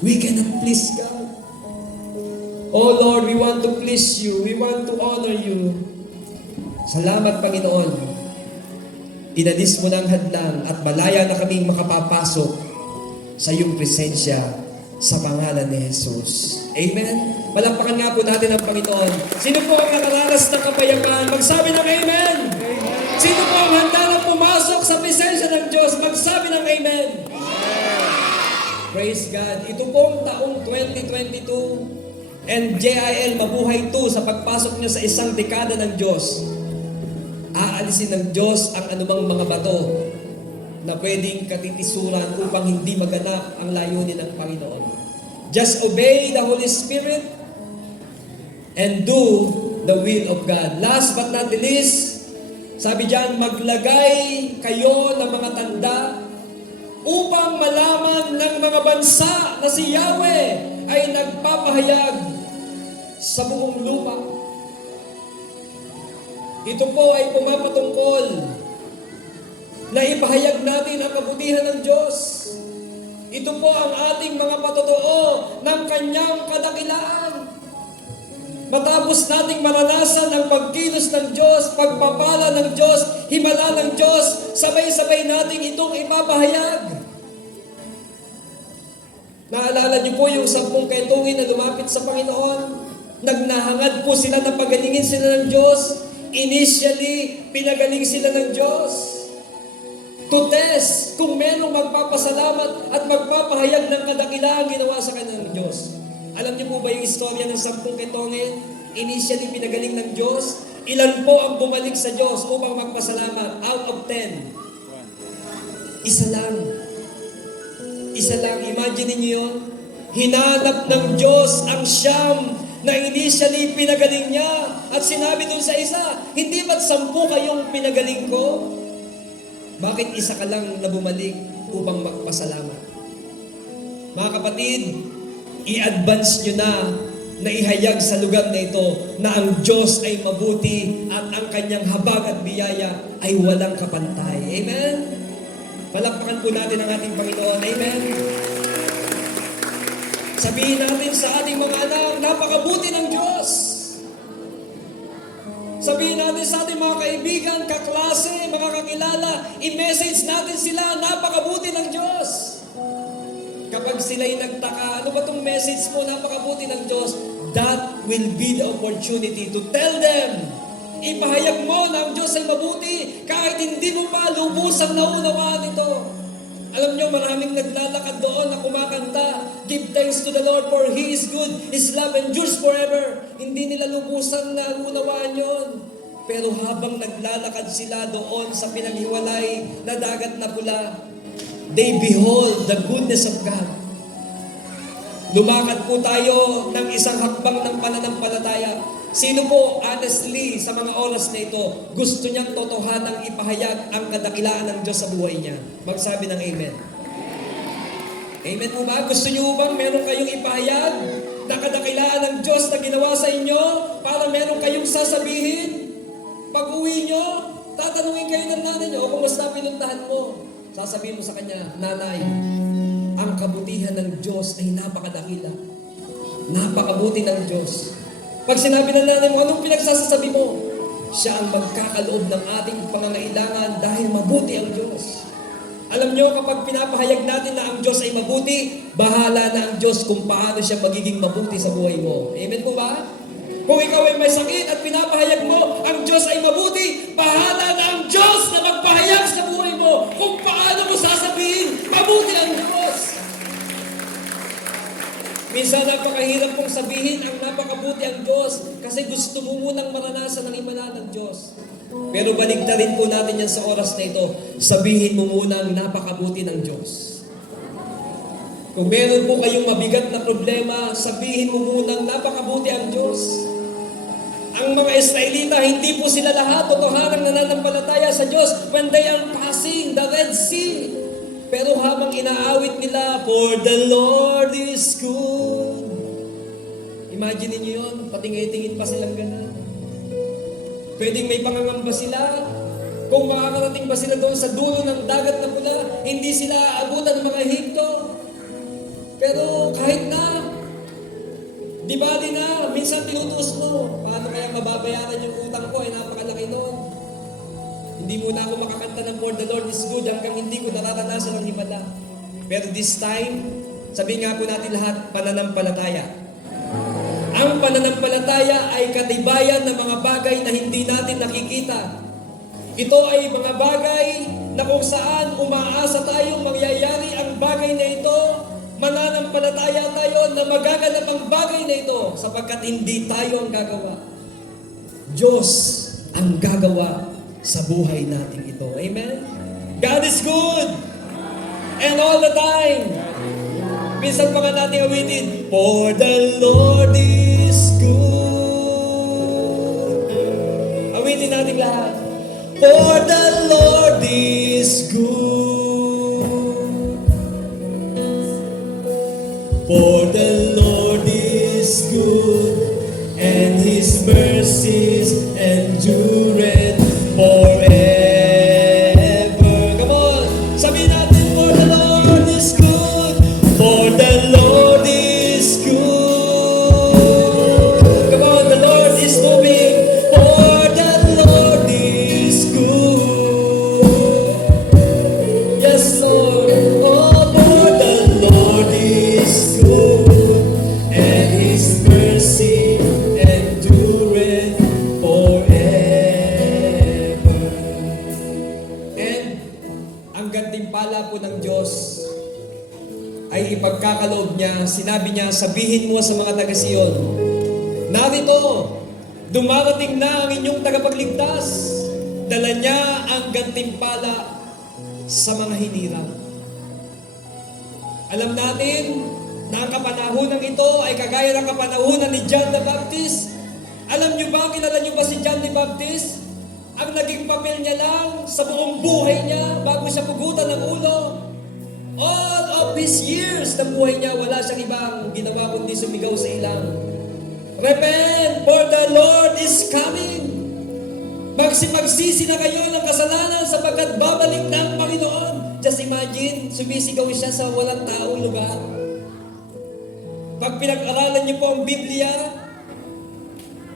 we cannot please God. Oh Lord, we want to please you. We want to honor you. Salamat, Panginoon. Inalis mo ng hadlang at malaya na kaming makapapasok sa iyong presensya sa pangalan ni Jesus. Amen? Palakpakan nga po natin ang Panginoon. Sino po ang nakaranas ng kapayapaan? Magsabi ng Amen! Amen. Sino po ang handa na pumasok sa presensya ng Diyos? Magsabi ng Amen! Praise God. Ito pong taong 2022 and JIL Mabuhay 2 sa pagpasok niya sa isang dekada ng Diyos. Aalisin ng Diyos ang anumang mga bato na pwedeng katitisuran upang hindi maganap ang layunin ng Panginoon. Just obey the Holy Spirit and do the will of God. Last but not the least, sabi diyan, maglagay kayo ng mga tanda upang malaman ng mga bansa na si Yahweh ay nagpapahayag sa buong lupa. Ito po ay pumapatungkol na ipahayag natin ang kabutihan ng Diyos. Ito po ang ating mga patotoo ng Kanyang kadakilaan. Matapos nating maranasan ang pagkilos ng Diyos, pagpapala ng Diyos, himala ng Diyos, sabay-sabay nating itong ipapahayag. Naalala niyo po yung 10 kaitungin na lumapit sa Panginoon? Nagnahangad po sila na pagalingin sila ng Diyos. Initially, pinagaling sila ng Diyos to test kung merong magpapasalamat at magpapahayag ng kadakilaang ginawa sa kanya ng Diyos. Alam niyo po ba yung istorya ng 10 ketongin? Initially, pinagaling ng Diyos. Ilan po ang bumalik sa Diyos upang magpasalamat? Out of 10. Isa lang. Isa lang. Imagine niyo yun. Hinanap ng Diyos ang siyam na initially pinagaling niya at sinabi dun sa isa, hindi ba't 10 kayong pinagaling ko? Bakit isa ka lang na bumalik upang magpasalamat? Mga kapatid, i-advance nyo na ihayag sa lugar na ito na ang Diyos ay mabuti at ang kanyang habag at biyaya ay walang kapantay. Amen? Palakpakan po natin ang ating Panginoon. Amen. Sabihin natin sa ating mga anak, napakabuti ng Diyos. Sabihin natin sa ating mga kaibigan, kaklase, mga kakilala, i-message natin sila, napakabuti ng Diyos. Kapag sila'y nagtaka, ano ba itong message mo, napakabuti ng Diyos? That will be the opportunity to tell them. Ipahayag mo na ang Diyos ay mabuti kahit hindi mo pa lubusang naunawaan ito. Alam nyo, maraming naglalakad doon na kumakanta, give thanks to the Lord for He is good, His love endures forever. Hindi nila lubusang naunawaan yon. Pero habang naglalakad sila doon sa pinaghiwalay na dagat na pula, they behold the goodness of God. Lumakad po tayo ng isang hakbang ng pananampalataya. Sino po, honestly, sa mga oras na ito, gusto niyang totohanang ipahayag ang kadakilaan ng Diyos sa buhay niya? Magsabi ng Amen. Amen po ba? Gusto niyo bang meron kayong ipahayag na kadakilaan ng Diyos na ginawa sa inyo para meron kayong sasabihin? Pag uwi niyo, tatanungin kayo ng nanay niyo, o kumusta pinuntahan mo? Sasabihin mo sa kanya, Nanay, ang kabutihan ng Diyos ay napakadakila. Napakabuti ng Diyos. Pag sinabi ng nanay mo, anong pinagsasasabi mo? Siya ang magkakaloob ng ating pangangailangan dahil mabuti ang Diyos. Alam nyo, kapag pinapahayag natin na ang Diyos ay mabuti, bahala na ang Diyos kung paano siya magiging mabuti sa buhay mo. Amen po ba? Kung ikaw ay may sakit at pinapahayag mo, ang Diyos ay mabuti, bahala na ang Diyos na magpahayag sa buhay mo kung paano mo sasabihin, mabuti ang Diyos. Minsan napakahirap pong sabihin ang napakabuti ang Diyos kasi gusto mo munang maranasan ang himala ng Diyos. Pero baligtarin po natin yan sa oras na ito. Sabihin mo munang napakabuti ng Diyos. Kung meron po kayong mabigat na problema, sabihin mo munang napakabuti ang Diyos. Ang mga Israelita, hindi po sila lahat totohanang nananampalataya sa Diyos when they are passing the Red Sea. Pero habang inaawit nila, for the Lord is good. Imagine niyo yun, patingin-tingin pa silang ganun. Pwedeng may pangangamba sila. Kung makakarating ba sila doon sa dulo ng dagat na pula, hindi sila aabutan ng mga Ehipto. Pero kahit na, di ba din na, minsan tinutuos mo, paano kaya mababayaran yung utang ko, ay napakalaki noon. Hindi muna ako makakanta ng For the Lord is good hanggang hindi ko nararanasan ang himala. Pero this time, sabihin nga po natin lahat, pananampalataya. Ang pananampalataya ay katibayan ng mga bagay na hindi natin nakikita. Ito ay mga bagay na kung saan umaasa tayong mangyayari ang bagay na ito, mananampalataya tayo na magaganap ang bagay na ito sapagkat hindi tayo ang gagawa. Diyos ang gagawa sa buhay natin ito. Amen? God is good. And all the time. Minsan pa nga natin awitin, for the Lord is good. Awitin natin lahat. For the Lord is good. For the Lord is good. And His mercies endureth forever. Come on, sabihin natin, for the Lord is good. For the Lord is good. Come on, the Lord is moving. For the Lord is good. Yes, Lord. Oh, for the Lord is good. And His mercy endureth forever. And ang gantimpala po ng Diyos ay ipagkakaloob niya, sinabi niya, sabihin mo sa mga taga-Sion, narito, dumarating na ang inyong tagapagligtas, dala niya ang gantimpala sa mga hinirang. Alam natin na ang kapanahunan ito ay kagaya ng kapanahunan ni John the Baptist. Alam niyo ba, kilala niyo ba si John the Baptist? Ang naging papel niya lang sa buong buhay niya bago siya pugutan ng ulo, all of his years na buhay niya, wala siyang ibang ginawa kundi sumigaw sa ilang, repent, for the Lord is coming. Magsipagsisi na kayo ng kasalanan sapagkat babalik na ang Panginoon. Just imagine, sumisigaw siya sa walang taong lugar? Pag pinag-aralan niyo po ang Biblia,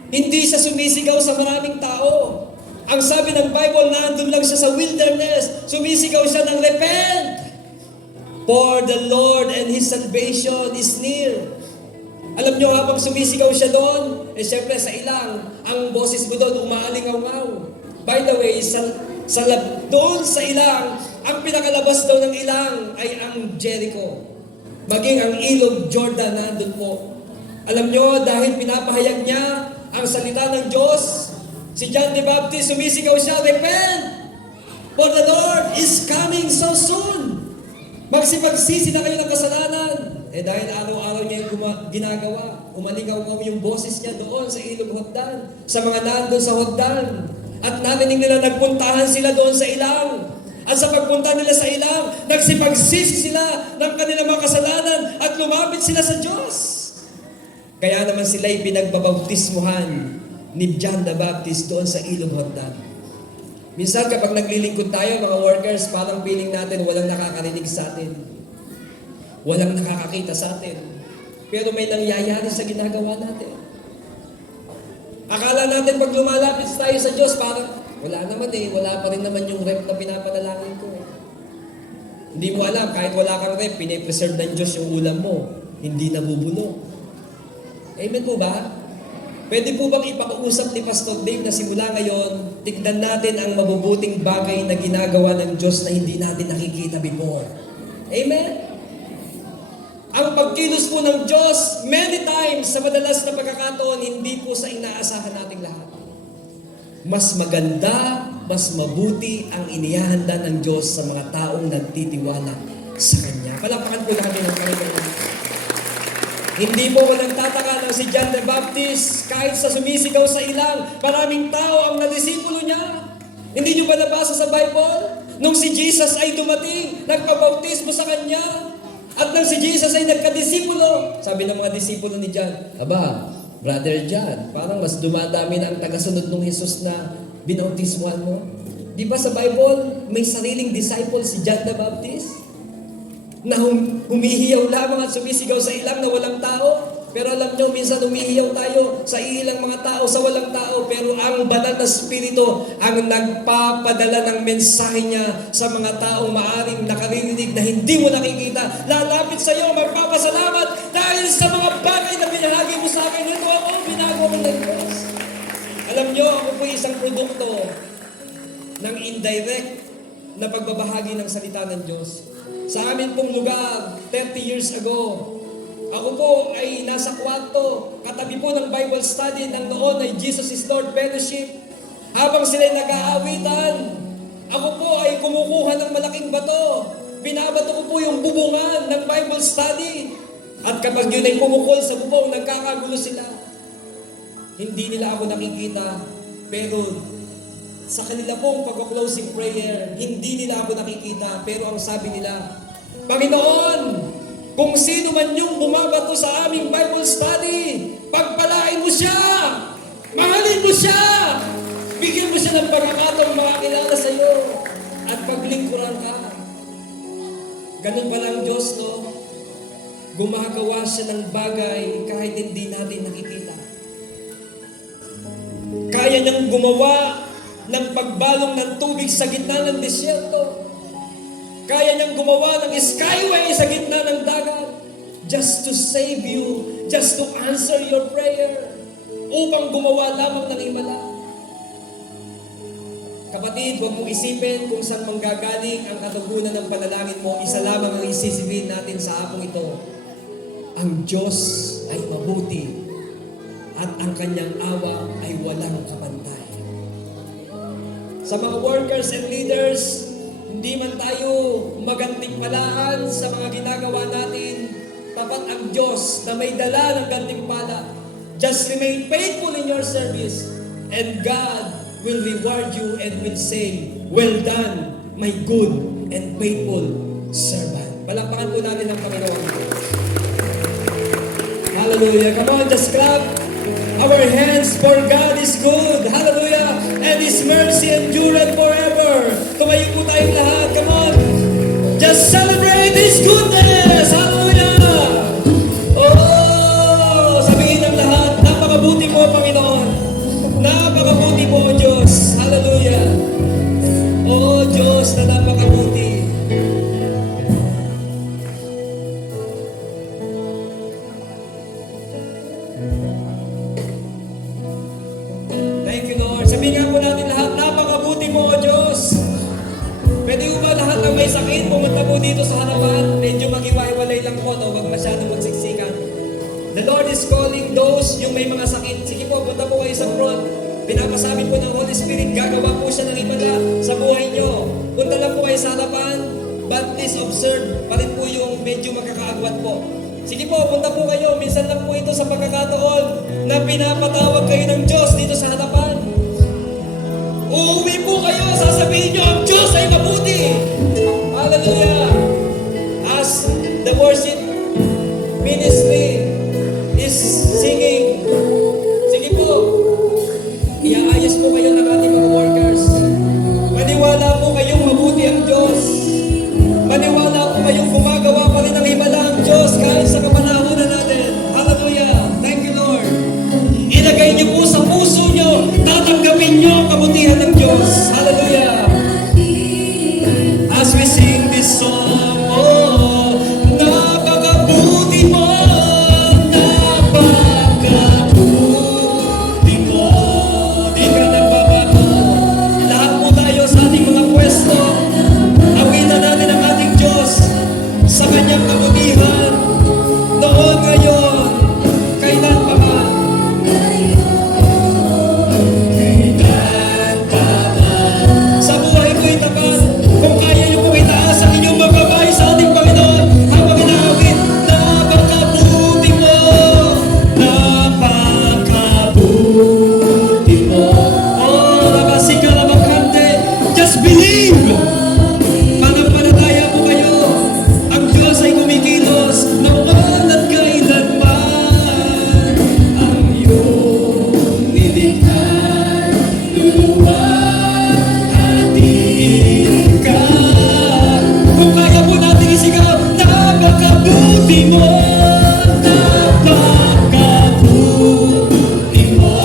hindi siya sumisigaw sa maraming tao. Ang sabi ng Bible, nandun lang siya sa wilderness. Sumisigaw siya ng repent! For the Lord and His salvation is near. Alam niyo, habang sumisigaw siya doon, syempre sa ilang, ang boses mo doon umaalingaw-ngaw. By the way, doon sa ilang, ang pinakalabas daw ng ilang ay ang Jericho. Maging ang ilog Jordan nandun po. Alam niyo, dahil pinapahayag niya ang salita ng Diyos, si John the Baptist, sumisigaw siya, repent! For the Lord is coming so soon. Magsipagsisi na kayo ng kasalanan. Dahil araw-araw niya yung ginagawa, umalingaw yung boses niya doon sa ilog Jordan, sa mga nandun sa Jordan. At narinig nila, nagpuntahan sila doon sa ilang. At sa pagpunta nila sa ilang, nagsipagsisi sila ng kanilang mga kasalanan at lumapit sila sa Diyos. Kaya naman sila'y pinagbabautismuhan ni John the Baptist doon sa ilog Jordan. Minsan kapag naglilingkod tayo, mga workers, parang feeling natin walang nakakarinig sa atin. Walang nakakakita sa atin. Pero may nangyayari sa ginagawa natin. Akala natin pag lumalapit tayo sa Diyos, parang wala naman wala pa rin naman yung rep na pinapanalangin ko. Hindi mo alam, kahit wala kang rep, pinipreserve ng Diyos yung ulam mo. Hindi nabubulok. Amen po ba? Pwede po bang ipakausap ni Pastor Dave na simula ngayon, tignan natin ang mabubuting bagay na ginagawa ng Diyos na hindi natin nakikita before. Amen? Ang pagkilos po ng Diyos, many times, sa madalas na pagkakataon, hindi po sa inaasahan nating lahat. Mas maganda, mas mabuti ang inihahanda ng Diyos sa mga taong nagtitiwala sa Kanya. Palakpakan po natin ang Panginoon. Hindi po walang tataka na si John the Baptist, kahit sa sumisigaw sa ilang, maraming tao ang nadisipulo niya. Hindi niyo ba nabasa sa Bible? Nung si Jesus ay dumating, nagpabautismo sa Kanya. At nang si Jesus ay nagkadisipulo, sabi ng mga disipulo ni John, aba, Brother John, parang mas dumadami na ang tagasunod ng Jesus na binautismuhan mo. Di ba sa Bible, may sariling disciple si John the Baptist? Na humihiyaw lamang at sumisigaw sa ilang na walang tao. Pero alam nyo, minsan humihiyaw tayo sa ilang mga tao, sa walang tao. Pero ang banal na Espiritu ang nagpapadala ng mensahe niya sa mga taong maaring nakaririnig na hindi mo nakikita. Lalapit sa iyo, magpapasalamat dahil sa mga bagay na binahagi mo sa akin. Ito ako, binago ko ng Diyos. Alam nyo, ako po isang produkto ng indirect na pagbabahagi ng salita ng Diyos. Sa amin pong lugar, 30 years ago, ako po ay nasa kwarto, katabi po ng Bible study ng noon ay Jesus is Lord Fellowship. Habang sila'y nag-aawitan, ako po ay kumukuha ng malaking bato. Binabato ko po yung bubungan ng Bible study. At kapag yun ay pumukol sa bubong, nagkakagulo sila. Hindi nila ako nakikita, pero sa kanila pong pag-closing prayer, hindi nila ako nakikita, pero ang sabi nila, Panginoon, kung sino man yung bumabato sa aming Bible study, pagpalain mo siya, mahalin mo siya, bigyan mo siya ng pagkakataong makakilala sa iyo, at paglingkuran ka. Ganun pala ang Diyos, no? Gumagawa siya ng bagay kahit hindi natin nakikita. Kaya niyang gumawa ng pagbalong ng tubig sa gitna ng disyerto. Kaya niyang gumawa ng skyway sa gitna ng dagat just to save you, just to answer your prayer, upang gumawa lamang ng himala. Kapatid, huwag mong isipin kung saan manggagaling ang katugunan ng panalangin mo. Isa lamang ang isisipin natin sa hapong ito. Ang Diyos ay mabuti at ang kanyang awa ay walang kapantay. Sa mga workers and leaders, hindi man tayo magantimpalaan sa mga ginagawa natin, tapat ang Diyos na may dala ng gantimpala. Just remain faithful in your service, and God will reward you and will say, well done, my good and faithful servant. Palakpakan po natin ang Panginoon. Hallelujah. Come on, just clap our hands, for God is good. Hallelujah. And His mercy endureth forever. Tumayo po tayong lahat. Come on. Just Pwede ba lahat ng may sakit, pumunta po dito sa harapan, medyo mag-iwa-iwalay lang po, no? Huwag masyadong magsiksikan. The Lord is calling those yung may mga sakit. Sige po, punta po kayo sa front. Pinapasabi po ng Holy Spirit, gagawa po siya ng himala sa buhay nyo. Punta lang po kayo sa harapan, but please observe pa rin po yung medyo magkakaagwat po. Sige po, punta po kayo. Minsan lang po ito sa pagkakataon na pinapatawag kayo ng Diyos dito sa harapan. Uuwi po kayo, sasabihin nyo, ang Diyos ay mabuti. Hallelujah. As the worship ministry is singing, sige po, iaayos po kayo ng ating mga workers. Maniwala po kayong mabuti ang Diyos. Maniwala po kayong gumagawa pa rin ang himala ang Diyos kahit sa kapanahonan natin. Hallelujah. Thank you, Lord. Ilagay niyo po sa puso niyo, tatanggapin niyo ang kabutihan ng Diyos. Hallelujah. As we sing this song, oh, napakabuti mo, napakabuti mo. Di ka nagbabago. Lahat po tayo sa ating mga pwesto, awitan natin ang ating Diyos sa kanyang kabutihan. Noon, ngayon, kailan pa man. Sa buhay ko'y tapat, kung kaya niyo pong itaas ang inyong mga kamay sa ating Panginoon habang inaawit, napakabuti mo, napakabuti mo. Oh, nabasika na magkante, just believe. Manampalataya po kayo, ang Diyos ay kumikilos noon at kailanman. Ang iyong nilikha, luwalhatiin ka. Kung kaya po natin isigaw, napakabuti mo, napakabuti mo.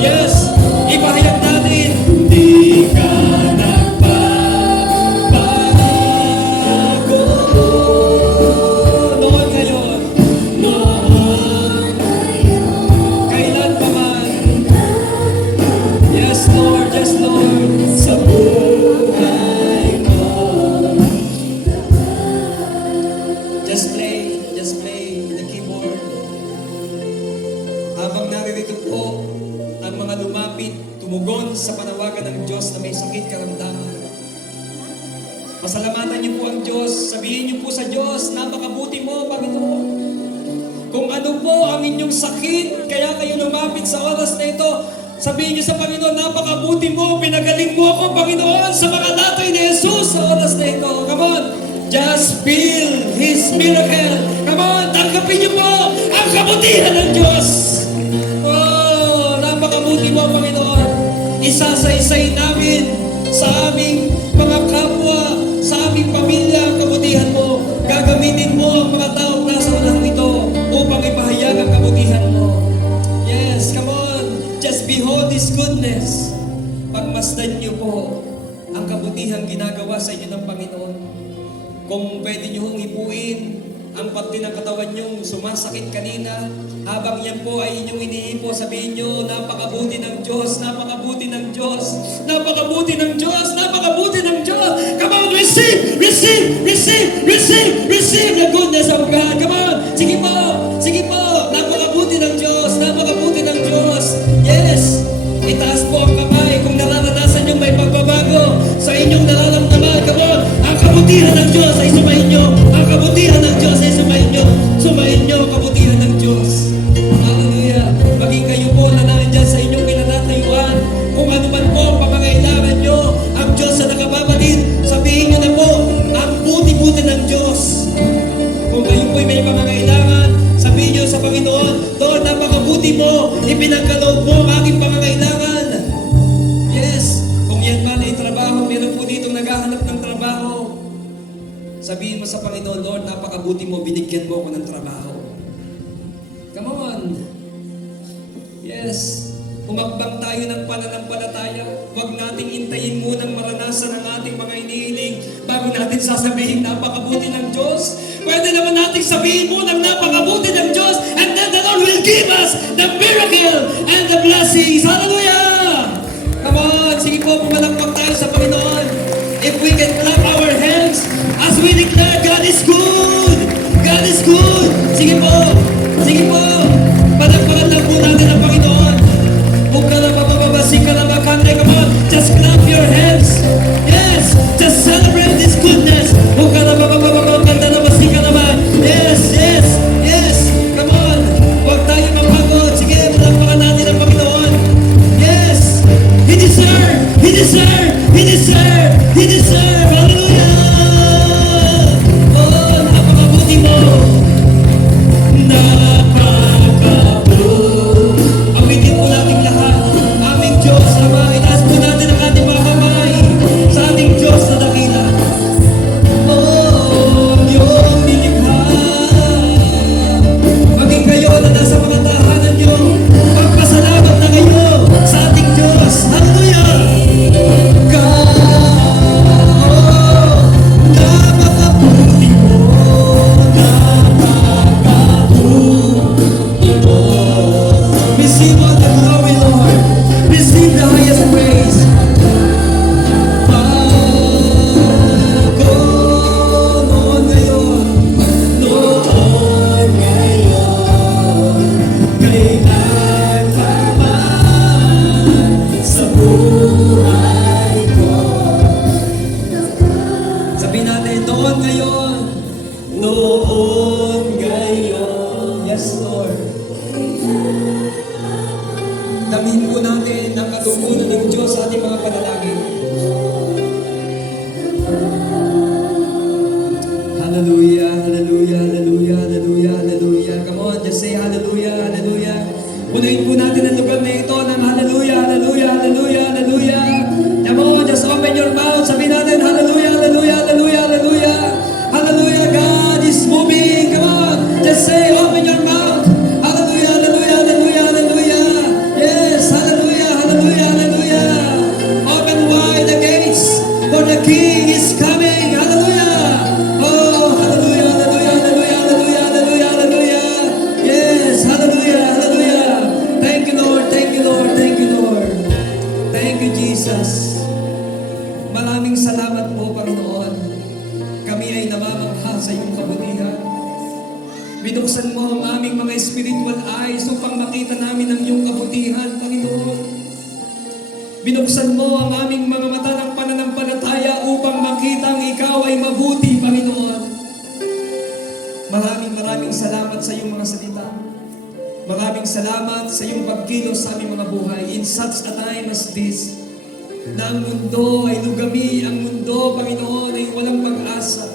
Yes, ipahayag natin, di ka nagbabago. Noon, ngayon, kailan pa man. Yes, Lord, sa buhay ko. Just play the keyboard. Habang naririto po ang mga lumapit, tumugon sa panawagan ng Diyos na may sakit karamdaman. Pasalamatan niyo po ang Diyos. Sabihin niyo po sa Diyos, napakabuti mo, Panginoon. Kung ano po ang inyong sakit, kaya kayo lumapit sa oras na ito, sabihin niyo sa Panginoon, napakabuti mo, pinagaling mo ako, Panginoon, sa mga latay ni Jesus sa oras na ito. Come on, just feel His miracle. Come on, tanggapin niyo po ang kabutihan ng Diyos. Oh, napakabuti mo, Panginoon. Isasa-isay namin sa aming mga kapwa, sa aming pamilya ang kabutihan mo. Gagamitin mo ang mga taong nasa ulang ito upang ipahayag ang kabutihan mo. Yes, come on. Just behold His goodness. Pagmasdan niyo po ang kabutihang ginagawa sa inyo ng Panginoon. Kung pwede niyo hong ipuin ang pati ng katawan niyong sumasakit kanina, habang yan po ay inyong iniipo, sabihin niyo, napakabuti ng Diyos, napakabuti ng Diyos, napakabuti ng Diyos, napakabuti ng Diyos. Come on, receive, receive, receive, receive, receive the goodness of God. Come on, sige po, napakabuti ng Diyos, napakabuti ng Diyos. Yes, itaas po ang kamay kung nararanasan niyong may pagbabago sa inyong nararamdaman. Come on, ang kabutihan ng Diyos ay sumayin niyo. Ang kabutihan ng Diyos ay sumayin niyo. Sumayin niyo ang kabutihan ng Diyos. Hallelujah. Maging kayo po na nandyan sa inyong kinatatayuan. Kung ano man po ang pangangailangan niyo, ang Diyos na nakababatid, sabihin niyo na po, ang buti-buti ng Diyos. Kung kayo po may pangangailangan, sabihin niyo sa Panginoon, Lord, napakabuti mo, ipinagkaloob mo ang aking pangangailangan. Yes, kung yan man ay trabaho, meron po dito naghahanap ng trabaho. Sabihin mo sa Panginoon, Lord, napakabuti mo, binigyan mo ako ng trabaho. Come on. Yes. Humakbang tayo ng pananampalataya. Huwag nating intayin munang maranasan ang ating mga inihiling bago natin sasabihin napakabuti ng Diyos. Pwede naman nating sabihin munang napakabuti ng Diyos, and then the Lord will give us the miracle and the blessings. Hallelujah! Come on, sige po, pumalakpak tayo sa Panginoon. If we we can clap our hands as we declare God is good. God is good. Sige po. Sige po. Palakpakan lang po natin ang Panginoon. Huwag ka na mabababasik ka na makante. Come on. Just clap your hands. Yes. Just celebrate this goodness. Huwag ka na mabababasik na masik ka naman. Yes. Yes. Yes. Come on. Huwag tayo mapagod. Sige. Palakpakan natin ang Panginoon. Yes. He deserve. He deserve. He deserve. He deserve. Hallelujah. Oh, napakabuti mo. Awitin po natin lahat. Aming Diyos, Ama, itaas po natin ang ating mga kamay sa ating Diyos na dakila. Oh, iyong nilikha. Maging kayo na nasa mga tahanan niyo, magpasalamat na kayo sa ating Diyos. Hallelujah! Napakabuti mo, napakabuti mo. Receive all the glory, Lord. Receive the highest praise. Bago noon ngayon, kailan pa man sa buhay ko. Sabihin natin, noon ngayon. Yes, Lord. Damihin po natin ang katugunan ng Diyos sa ating mga panalangin. Hallelujah, hallelujah, hallelujah, hallelujah, hallelujah. Come on, just say hallelujah, hallelujah. Punuin po natin ang lugar na ito ng hallelujah, hallelujah, hallelujah, hallelujah. Come on, just open your mouth. Sabihin natin, hallelujah, hallelujah, hallelujah, hallelujah. Hallelujah, God is moving. Come on, just say, open your mouth. Hallelujah, hallelujah, hallelujah, hallelujah. Yes, hallelujah, hallelujah, hallelujah. Open wide the gates, for the King is coming. Hallelujah. Oh, hallelujah, hallelujah, hallelujah, hallelujah, hallelujah, hallelujah. Yes, hallelujah, hallelujah. Thank you, Lord, thank you, Lord, thank you, Lord. Thank you, Jesus. Maraming salamat po, Panginoon. Kami ay namamangha sa iyong kabutihan. Binuksan mo ang aming mga spiritual eyes upang makita namin ang iyong kabutihan, Panginoon. Binuksan mo ang aming mga mata ng pananampalataya upang makita ang ikaw ay mabuti, Panginoon. Maraming salamat sa iyong mga salita. Maraming salamat sa iyong pagkilos sa aming mga buhay in such a time as this, na ang mundo ay lugami, ang mundo, Panginoon, ay walang pag-asa.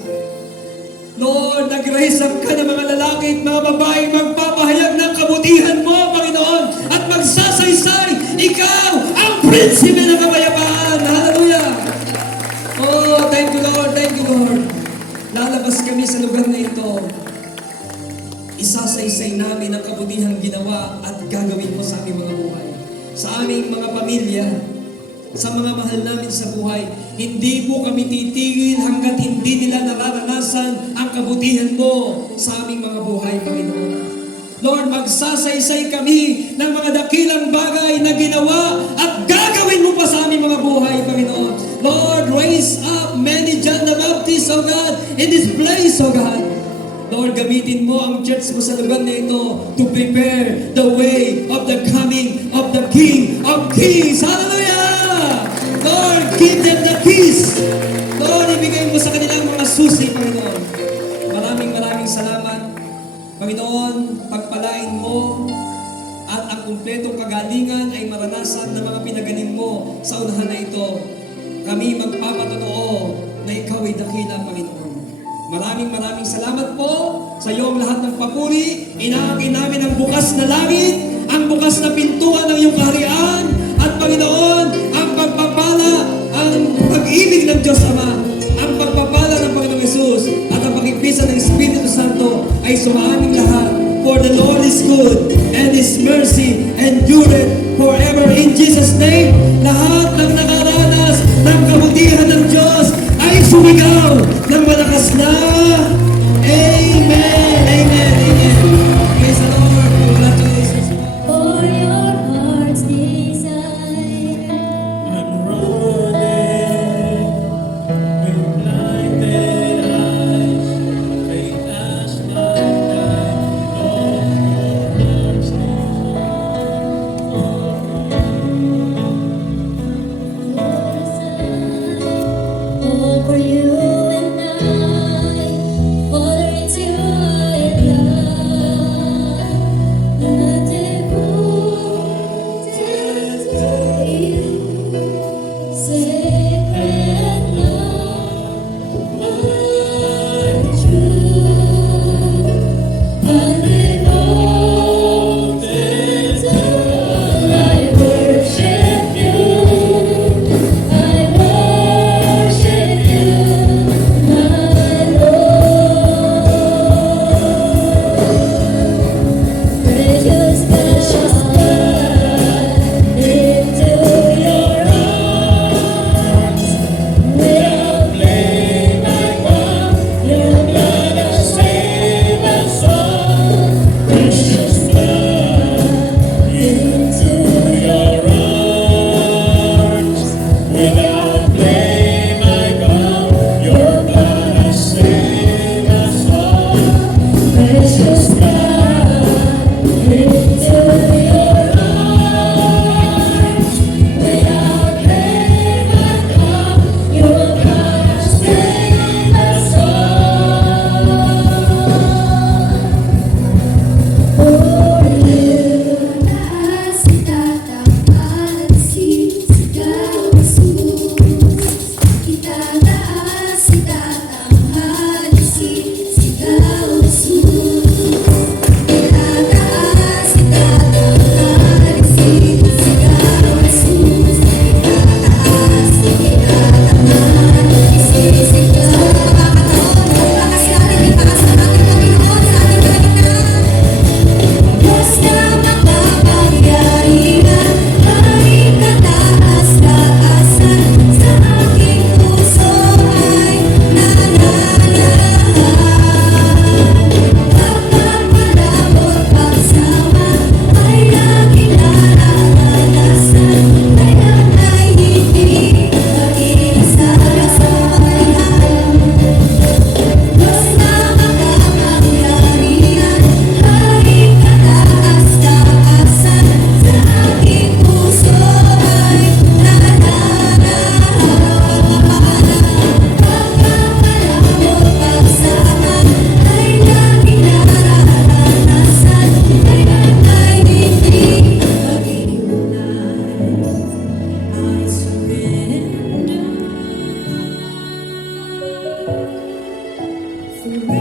Lord, nag-raise up ka ng mga lalaki at mga babae magpapahayag ng kabutihan mo, Panginoon, at magsasaysay, ikaw ang prinsipe ng kapayapaan. Hallelujah! Oh, thank you, Lord, thank you, Lord. Lalabas kami sa lugar na ito. Isasaysay namin ang kabutihang ginawa at gagawin mo sa aming mga buhay, sa aming mga pamilya, sa mga mahal namin sa buhay. Hindi po kami titigil hanggat hindi nila nararanasan ang kabutihan mo sa aming mga buhay, Panginoon. Lord, magsasaysay kami ng mga dakilang bagay na ginawa at gagawin mo pa sa aming mga buhay, Panginoon. Lord, raise up many John the Baptist, O God, in this place, O God. Lord, gamitin mo ang church mo sa lugar na ito to prepare the way of the coming of the King of Kings. Hallelujah! Lord, give them the keys. Lord, ibigay mo sa kanilang mga susi, Panginoon. Maraming salamat. Panginoon, pagpalain mo at ang kumpletong kagalingan ay maranasan ng mga pinagaling mo sa unahan na ito. Kami magpapatotoo na ikaw ay dakila, Panginoon. Maraming salamat po sa iyong lahat ng papuri. Inaangkin namin ang bukas na langit, ang bukas na pintuan ng iyong kaharian, at Panginoon, ang pagpapala, ang pag-ibig ng Diyos Ama, ang pagpapala ng Panginoong Yesus, at ang pag-ibig ng Espiritu Santo ay sumaamin lahat. For the Lord is good, and His mercy endureth forever. In Jesus' name, lahat ng nakaranas ng kabutihan ng Diyos ay sumigaw ng malakas na Amen! Amen! Amen! Praise the Lord! Congratulations! For your heart's desire. I'm running with Forever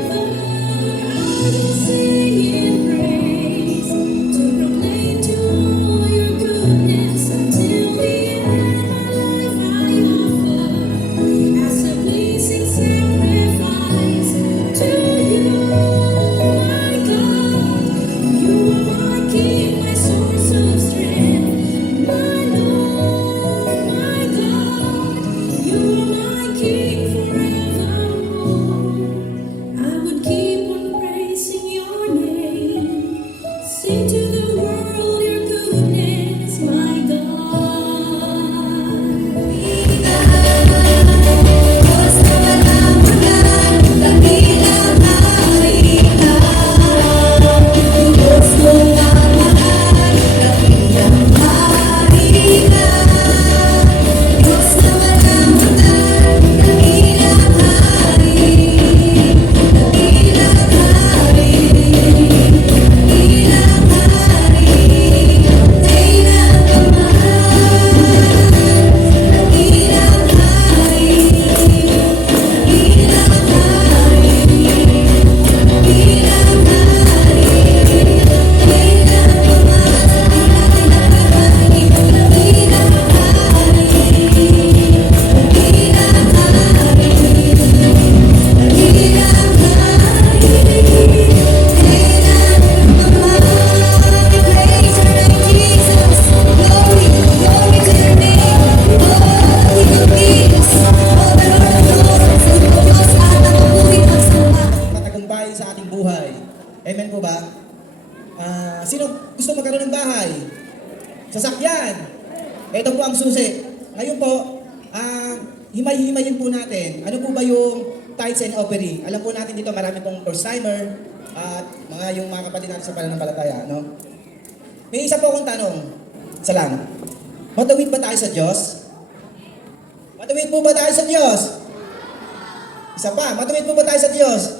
I will sing in praise to proclaim to all your goodness until the end. My life I offer as a pleasing sacrifice to you, my God. You are my King, my source of strength, my Lord, my God. You are my King forevermore. I would keep on praising your name, sing to the world your goodness, my God. Diyos na walang hanggan, dakilang hari ka. Diyos mong mahal, dakilang hari ka. Diyos na walang hanggan, dakilang hari. Dakilang hari, dakilang hari, dakilang kamahal. Dakilang hari, dakilang hari, dakilang hari, dakilang kamahal. Dakilang Matagumpay sa ating buhay. Amen po ba? Sino gusto magkaroon ng bahay? Sasakyan. Ito po ang susi. Ngayon po, himay-himayin po natin. Ano po ba yung tithes and offering? Alam po natin dito marami pong first timer at yung mga kapatid natin sa pananampalataya, no? May isa po akong tanong. Isa lang. Matuwid ba tayo sa Diyos? Matuwid po ba tayo sa Diyos? Isa pa, matuwid po ba tayo sa Diyos?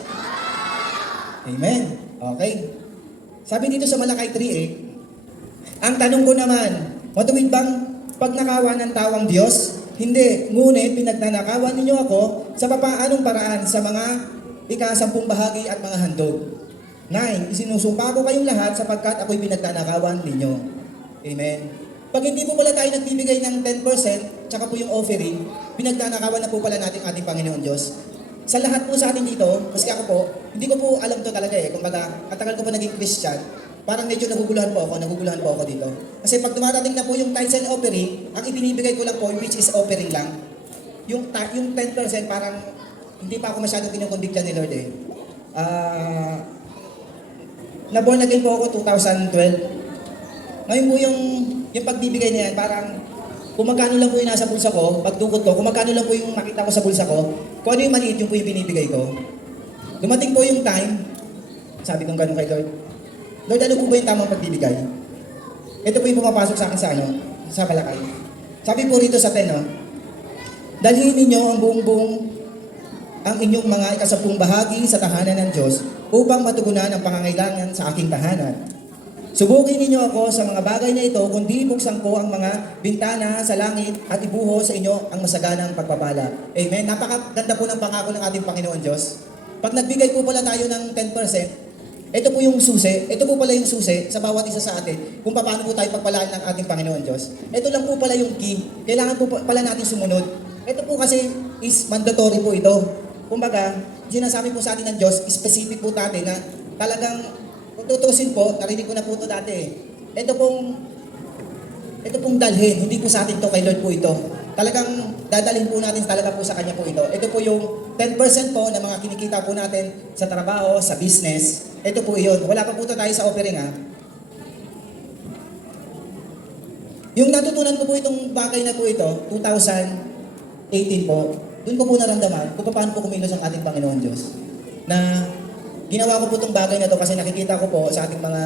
Amen. Okay. Sabi dito sa Malakay 3:8, ang tanong ko naman, matuwid bang pagnakawan ng tawang Diyos? Hindi, ngunit pinagnanakawan ninyo ako sa papaanong paraan sa mga ika-10 bahagi at mga handog. 9, isinusumpa ko kayong lahat sapagkat ako'y pinagnanakawan ninyo. Amen. Pag hindi po pala tayo nagbibigay ng 10%, tsaka po yung offering, pinagnanakawan na po pala natin ating Panginoon Diyos. Sa lahat po sa atin dito, maski ako po, hindi ko po alam to talaga eh. Kumbaga, ang tagal ko pa naging Christian, parang medyo naguguluhan po ako dito. Kasi pag dumadating na po yung tithes and offering, ang ibinibigay ko lang po, which is offering lang. Yung 10% parang hindi pa ako masyadong kinukondiktyan ni Lord eh. Na-born again po ako 2012. Ngayon po yung pagbibigay na yan, parang kung magkano lang po yung nasa bulsa ko, pagtukot ko, kung magkano lang po yung makita ko sa bulsa ko, kung ano yung maliit yung po yung binibigay ko. Dumating po yung time, sabi kong gano'n kay Lord, Lord, ano po ba yung tamang pagbibigay? Ito po yung pumapasok sa akin sa Malakay. Sabi po rito sa 10, no? Dalhin ninyo ang buong ang inyong mga ika-10 bahagi sa tahanan ng Diyos upang matugunan ang pangangailangan sa aking tahanan. Subukin ninyo ako sa mga bagay na ito, kundi buksan ko ang mga bintana sa langit at ibuho sa inyo ang masaganang pagpapala. Amen. Napakaganda po ng pangako ng ating Panginoon Diyos. Pag nagbigay po pala tayo ng 10%, ito po yung susi, ito po pala yung susi sa bawat isa sa atin kung paano po tayo pagpalaan ng ating Panginoon Diyos. Ito lang po pala yung key. Kailangan po pala natin sumunod. Ito po kasi is mandatory po ito. Kumbaga, sinasabi po sa atin ng Diyos, specific po natin na talagang kung tutusin po, narinig ko na po ito dati. Ito pong dalhin, hindi po sa atin to kay Lord po ito. Talagang dadalhin po natin talaga po sa Kanya po ito. Ito po yung 10% po na mga kinikita po natin sa trabaho, sa business. Ito po yun. Wala pa po ito tayo sa offering ha. Yung natutunan ko po itong bagay na po ito, 2018 po, doon ko po naramdaman kung paano po kumilos ang ating Panginoon Diyos. Na ginawa ko po itong bagay na ito kasi nakikita ko po sa ating mga,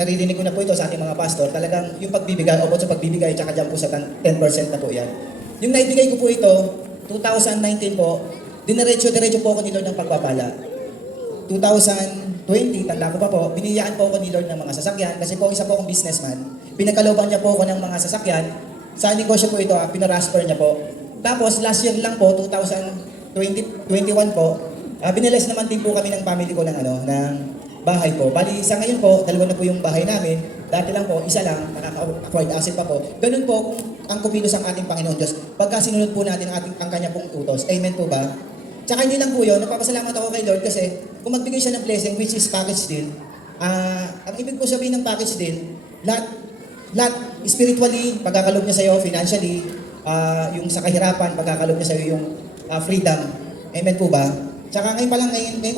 naririnig ko na po ito sa ating mga pastor, talagang yung pagbibigay, o sa pagbibigay, tsaka dyan po sa 10% na po yan. Yung naibigay ko po ito, 2019 po, dinerecho-diretso po ako ni Lord ng pagpapala. 2020, tanda ko pa po, biniyaan po ako ni Lord ng mga sasakyan kasi po isa po akong businessman. Pinagkalooban niya po ako ng mga sasakyan. Sa negosyo po ito, pinarasper niya po. Tapos last year lang po, 2021 po, binilas naman din po kami ng family ko ng ng bahay po. Bali sa ngayon po, dalawa na po yung bahay namin. Dati lang po, isa lang, nakaka-acquired asset pa po. Ganun po kung ang kumilos ang ating Panginoon Diyos. Pagka sinunod po natin ang kanya pong utos. Amen po ba? Tsaka hindi lang po yun, nagpapasalamat ako kay Lord kasi kung magbigay siya ng blessing, which is package deal, ang ibig po sabihin ng package deal, lahat spiritually, pagkakalob niya sa'yo, financially, yung sa kahirapan, pagkakalob niya sa'yo yung freedom. Amen po ba? Tsaka ngayon pa lang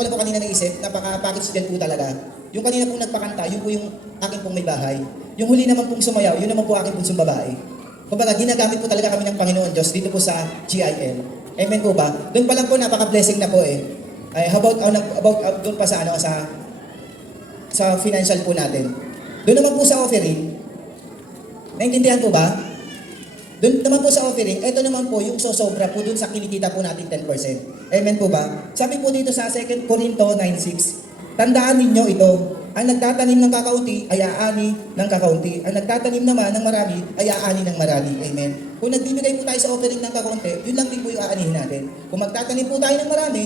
po kanina naisip, napaka-package deal po talaga. Yung kanina pong nagpakanta, yun po yung akin pong may bahay. Yung huli naman pong sumayaw, yun naman po akin pong babae. Kumbaga, ginagamit po talaga kami ng Panginoon Diyos dito po sa GIL. Amen po ba? Doon pa lang po napaka-blessing na po eh. Ay, how about doon pa sa sa financial po natin. Doon naman po sa offering, naintindihan po ba? Doon naman po sa offering, ito naman po yung sosobra po doon sa kinikita po natin 10%. Amen po ba? Sabi po dito sa 2 Corinto 9:6, tandaan ninyo ito, ang nagtatanim ng kakaunti ay aani ng kakaunti. Ang nagtatanim naman ng marami ay aani ng marami. Amen. Kung nagbibigay po tayo sa offering ng kakaunti, yun lang din po yung aanihin natin. Kung magtatanim po tayo ng marami,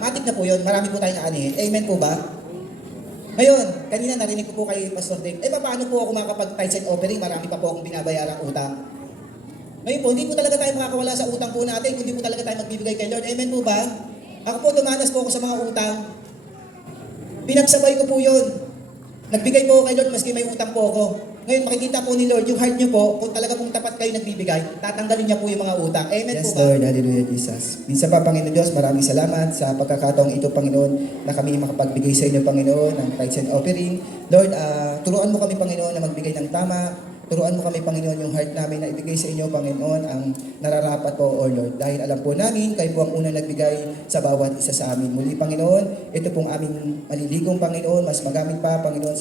matik na po yun, marami po tayong aanihin. Amen po ba? Ngayon, kanina narinig ko po kay Pastor Dave, paano po ako makapag-tithes and offering? Marami pa po akong binabayarang utang. Ngayon po, hindi po talaga tayo makakawala sa utang po natin, kung hindi po talaga tayo magbibigay kay Lord. Amen po ba? Ako po, dumanas po ako sa mga utang. Pinagsabay ko po yun. Nagbigay po ako kay Lord maski may utang po ako. Ngayon makikita po ni Lord, yung heart niyo po, kung talaga pong tapat kayo nagbibigay, tatanggalin niya po yung mga utang. Amen Yes, po ba? Lord. Hallelujah, Jesus. Minsan pa, Panginoon Diyos, maraming salamat sa pagkakataong ito, Panginoon, na kami makapagbigay sa inyo, Panginoon, ng tithes and offering. Lord, turuan mo kami, Panginoon, na magbigay ng tama. Turuan mo kami, Panginoon, yung heart namin na ibigay sa inyo, Panginoon, ang nararapat po, O Lord. Dahil alam po namin, kayo po ang unang nagbigay sa bawat isa sa amin. Muli, Panginoon, ito pong aming maliligong, Panginoon, mas magamit pa, Panginoon,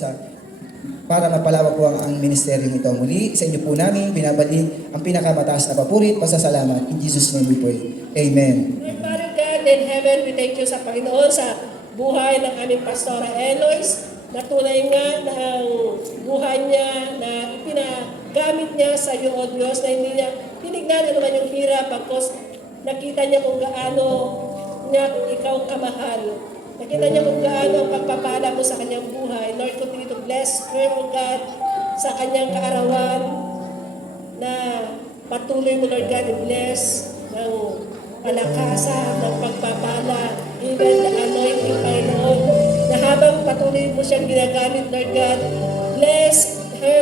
para mapalawak po ang ministeryo nito. Muli, sa inyo po namin, binabalik ang pinakamataas na papurit, pasasalamat. In Jesus' name we pray. Amen. Lord Father God in heaven, we thank you sa Panginoon sa buhay ng aming Pastora Eloise, na tunay nga ng buhay niya na ipinagamit niya sa iyo, O Diyos, na hindi niya tinignan ano man yung hirap, pagkos nakita niya kung gaano niya ikaw kamahal. Nakita niya kung gaano ang pagpapala mo sa kanyang buhay. Lord, continue to bless her, O God, sa kanyang kaarawan, na patuloy mo, Lord God, i-bless ng palakasan, ng pagpapala, even the anointing, Panginoon, na habang patuloy mo siyang ginagamit, Lord God, bless her,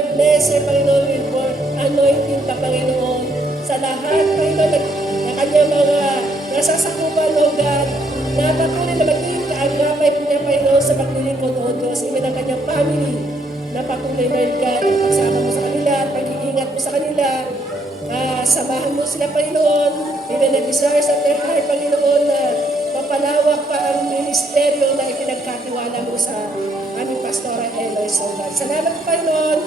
Panginoon, with more anointing pa, Panginoon, sa lahat, Panginoon, na kanyang mga nasasakupan, O God, na patuloy na magiging kaagapay po niya, Panginoon, sa paglilingkod, O Diyos, even ang kanyang family, na patuloy, Lord God, ang pagsama mo sa kanila, pag-iingat mo sa kanila, samahan mo sila, Panginoon, even the desires of their heart, Panginoon, na mapalawak pa ang ministeryo na ipinagkatiwala mo sa aming Pastora Eloise, O God. Salamat, Panginoon,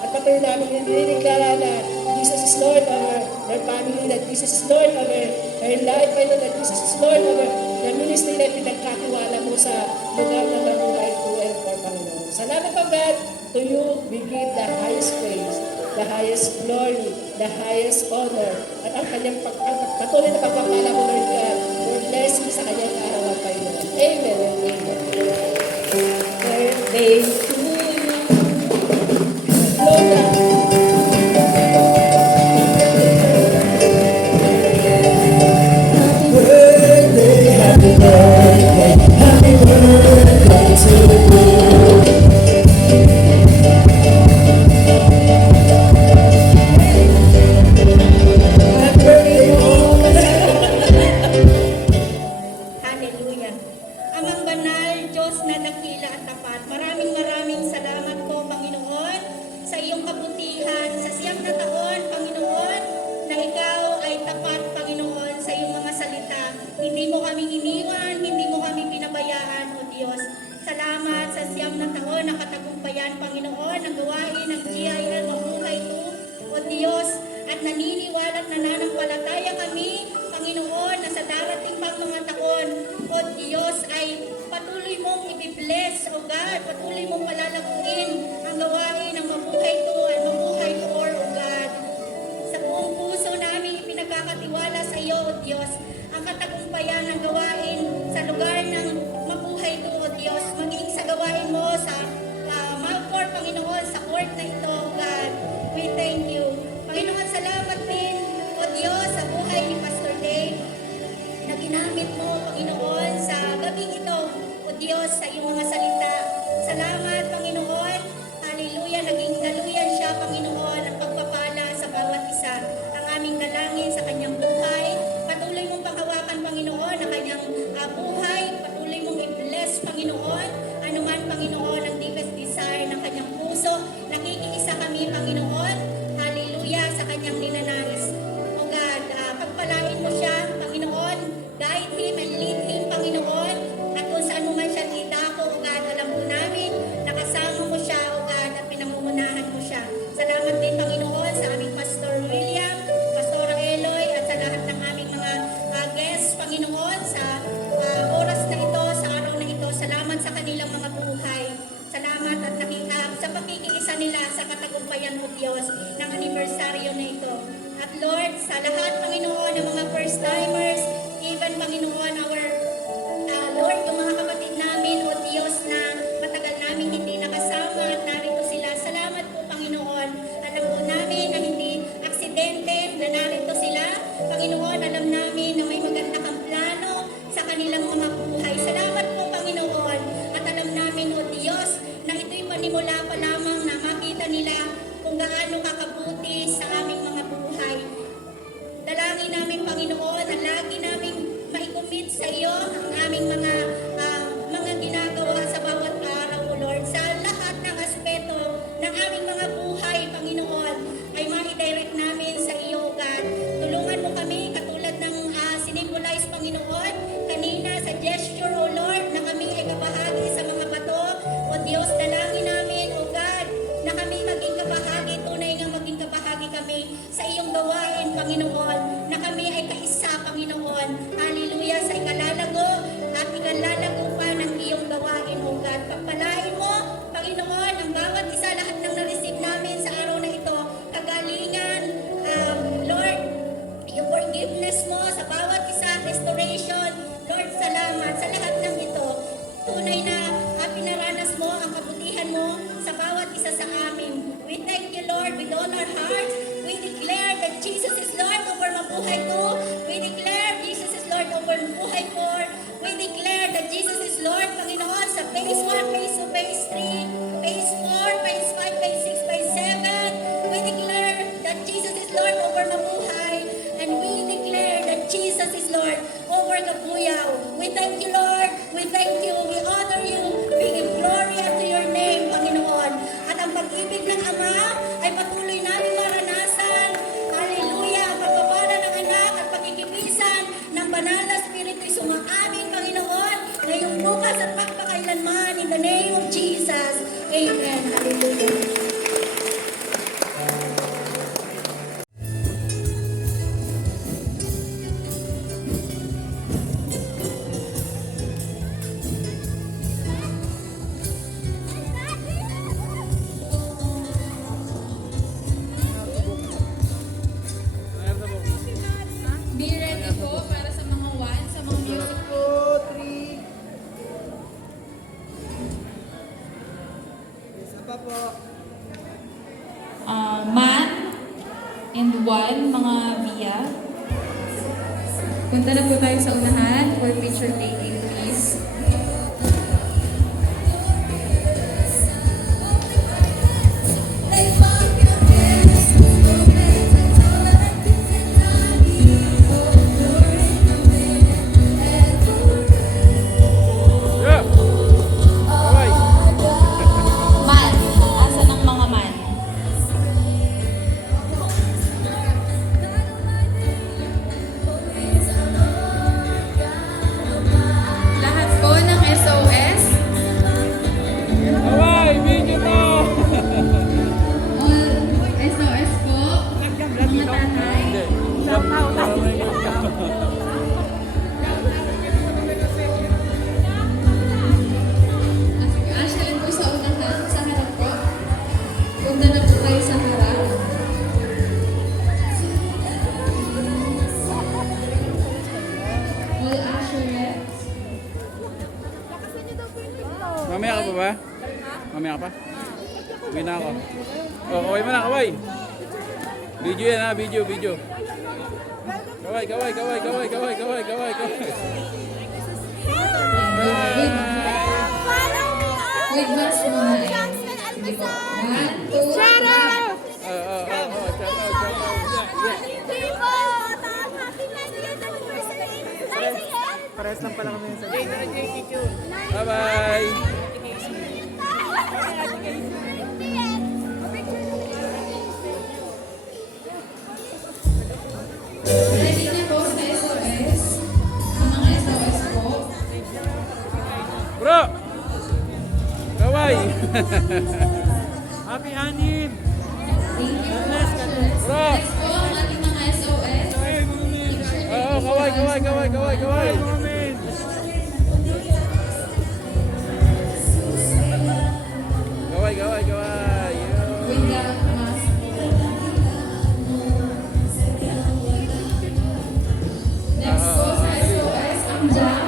at patuloy namin dinideklara na Jesus is Lord over their family, that Jesus is Lord over her life, Panginoon, that Jesus is Lord over the ministry na pinagkatiwala mo sa lugar na mabuhay to and for, Panginoon. Salamat, O God, to you we give the highest praise, the highest glory, the highest honor, at ang kanyang patuloy na pagpapala mo, Lord God, your blessing sa kanyang kaarawan, Panginoon. Amen and amen. Birthday to you, Lola. Hallelujah. Amang banal, Diyos na dakila at tapat, maraming salamat po, Panginoon, sa iyong kabutihan, sa siyam na taon, Panginoon, na ikaw ay tapat, Panginoon, sa iyong mga salita. Hindi mo kami iniwan, hindi mo kami pinabayaan, O Diyos. Salamat sa siyam na taon na katagumpayan, Panginoon, ang gawain ng GIL Mabuhay to, O Diyos, at naniniwala at nananampalataya kami, Panginoon, na sa darating pang mga taon, O Diyos, ay patuloy mong i-bless, O God, patuloy mong palalaguin ang gawain ng Mabuhay to at Mabuhay for, O God. Sa buong puso namin ipinagkakatiwala sa ang katagumpayan ng gawain sa lugar ng mabuhay to, O Diyos. Maging sa gawain mo sa Malcor, Panginoon, sa court na ito, God. We thank you. Panginoon, salamat din, O Diyos, sa buhay ni Pastor Dave na ginamit mo, Panginoon, sa gabing ito, O Diyos, sa iyong mga salita. Salamat, Panginoon. Hallelujah. Naging daluyan siya, Panginoon, ang pagpapala sa bawat isa. Ang aming dalangin sa kanyang buhay. Patuloy mong panghawakan, Panginoon, ang kanyang buhay. Patuloy mong i-bless, Panginoon. Anuman, Panginoon, ang deepest desire ng kanyang puso. Nakikiisa kami, Panginoon. Hallelujah, sa kanyang ninanais. O God, pagpalain mo siya, Panginoon. Guide him and lead him, Panginoon. At kung saan mo man siya idako, O God, alam po namin, nakasama mo siya, O God, at pinangungunahan mo siya. Salamat din, Panginoon, sa aming Pastor William, Pastora Eloy, at sa lahat ng aming mga guests, Panginoon, sa oras na ito, sa araw na ito. Salamat sa kanilang mga buhay. Salamat at sa pakikiisa nila sa katagumpayan mo, Diyos, ng anibersaryo na ito. At Lord, sa lahat, Panginoon, ng mga first-timers, even, Panginoon, our Lord, yung mga kapatid namin, O Diyos, na matagal namin hindi nakasama at narito sila. Salamat po, Panginoon. Alam po namin na hindi aksidente na narito sila. Panginoon, alam namin na may maganda kang plano sa kanilang mga buhay. Salamat po, Panginoon. At alam namin, O Diyos, na ito'y panimula pa lamang na makita nila kung gaano kakabuti sa aming mga buhay. Dalangin namin, Panginoon, na lagi namin maikumit sa iyo ang aming mga ginagawa sa bawat araw, O Lord. Sa lahat ng aspeto ng aming mga buhay, Panginoon, ay ma-direct namin sa iyo, God. Tulungan mo kami, katulad ng sinimbolize, Panginoon, kanina sa gesture, O Lord, na kami ay kabahagi sa mga bato. O Diyos, dalangin namin, O God, na kami maging kabahagi, tunay nga maging kabahagi kami sa iyong gawain, Panginoon, na kami ay kaisa, Panginoon. Hallelujah, sa ikalalago at ikalalago pa ng iyong gawain, O God. Pagpalain mo, Panginoon, ang bawat isa, lahat ng na-receive namin sa araw na ito, kagalingan, Lord, yung forgiveness mo sa bawat isa, restoration, Lord, salamat sa lahat ng ito. Tunay na pinaranas mo ang kabutihan mo sa bawat isa sa amin. We thank you, Lord, with all our hearts. We declare that Jesus is Lord over mabuhay ko. We declare Jesus is Lord over mabuhay ko. We declare that Jesus is Lord, Panginoon, sa phase 1, phase 2, phase 3, phase 4, phase 5, phase 6, phase 7. We declare that Jesus is Lord over mabuhay. And we declare that Jesus is Lord over Kabuyaw. We thank you, Lord. We thank you. We honor you. We give glory unto your name, Panginoon. At ang pag-ibig ng Ama ay patuloy namin maranasan. Hallelujah. Ang pagpapala ng anak at pagkikipisan ng banal na Espiritu sumaamin, Panginoon, ngayong bukas at magpakailanman. In the name of Jesus. Amen. Hallelujah. Be ready po para sa mga one, sa mga music. Man and one, mga via. Punta na po tayo sa unahan for picture taking, please. Man, asa ng mga man? Lahat po Mamaya ka pa ba? Mamaya ka pa? Uwi na ako. Oh, kaway mo na, kaway. Video yan ha, video. Kaway. Wait, mas muna. Sige po. 1, 2, 3. Pares lang pala kami sa Bye-bye. Ready na po sa SOS. Ang mga SOS po. Bro! Kaway! Happy Hanin! Thank you po. Bro! Next po ang ating mga SOS. Oo, kaway! Kaway! With the mask. Next po sa SOS, ang Jack.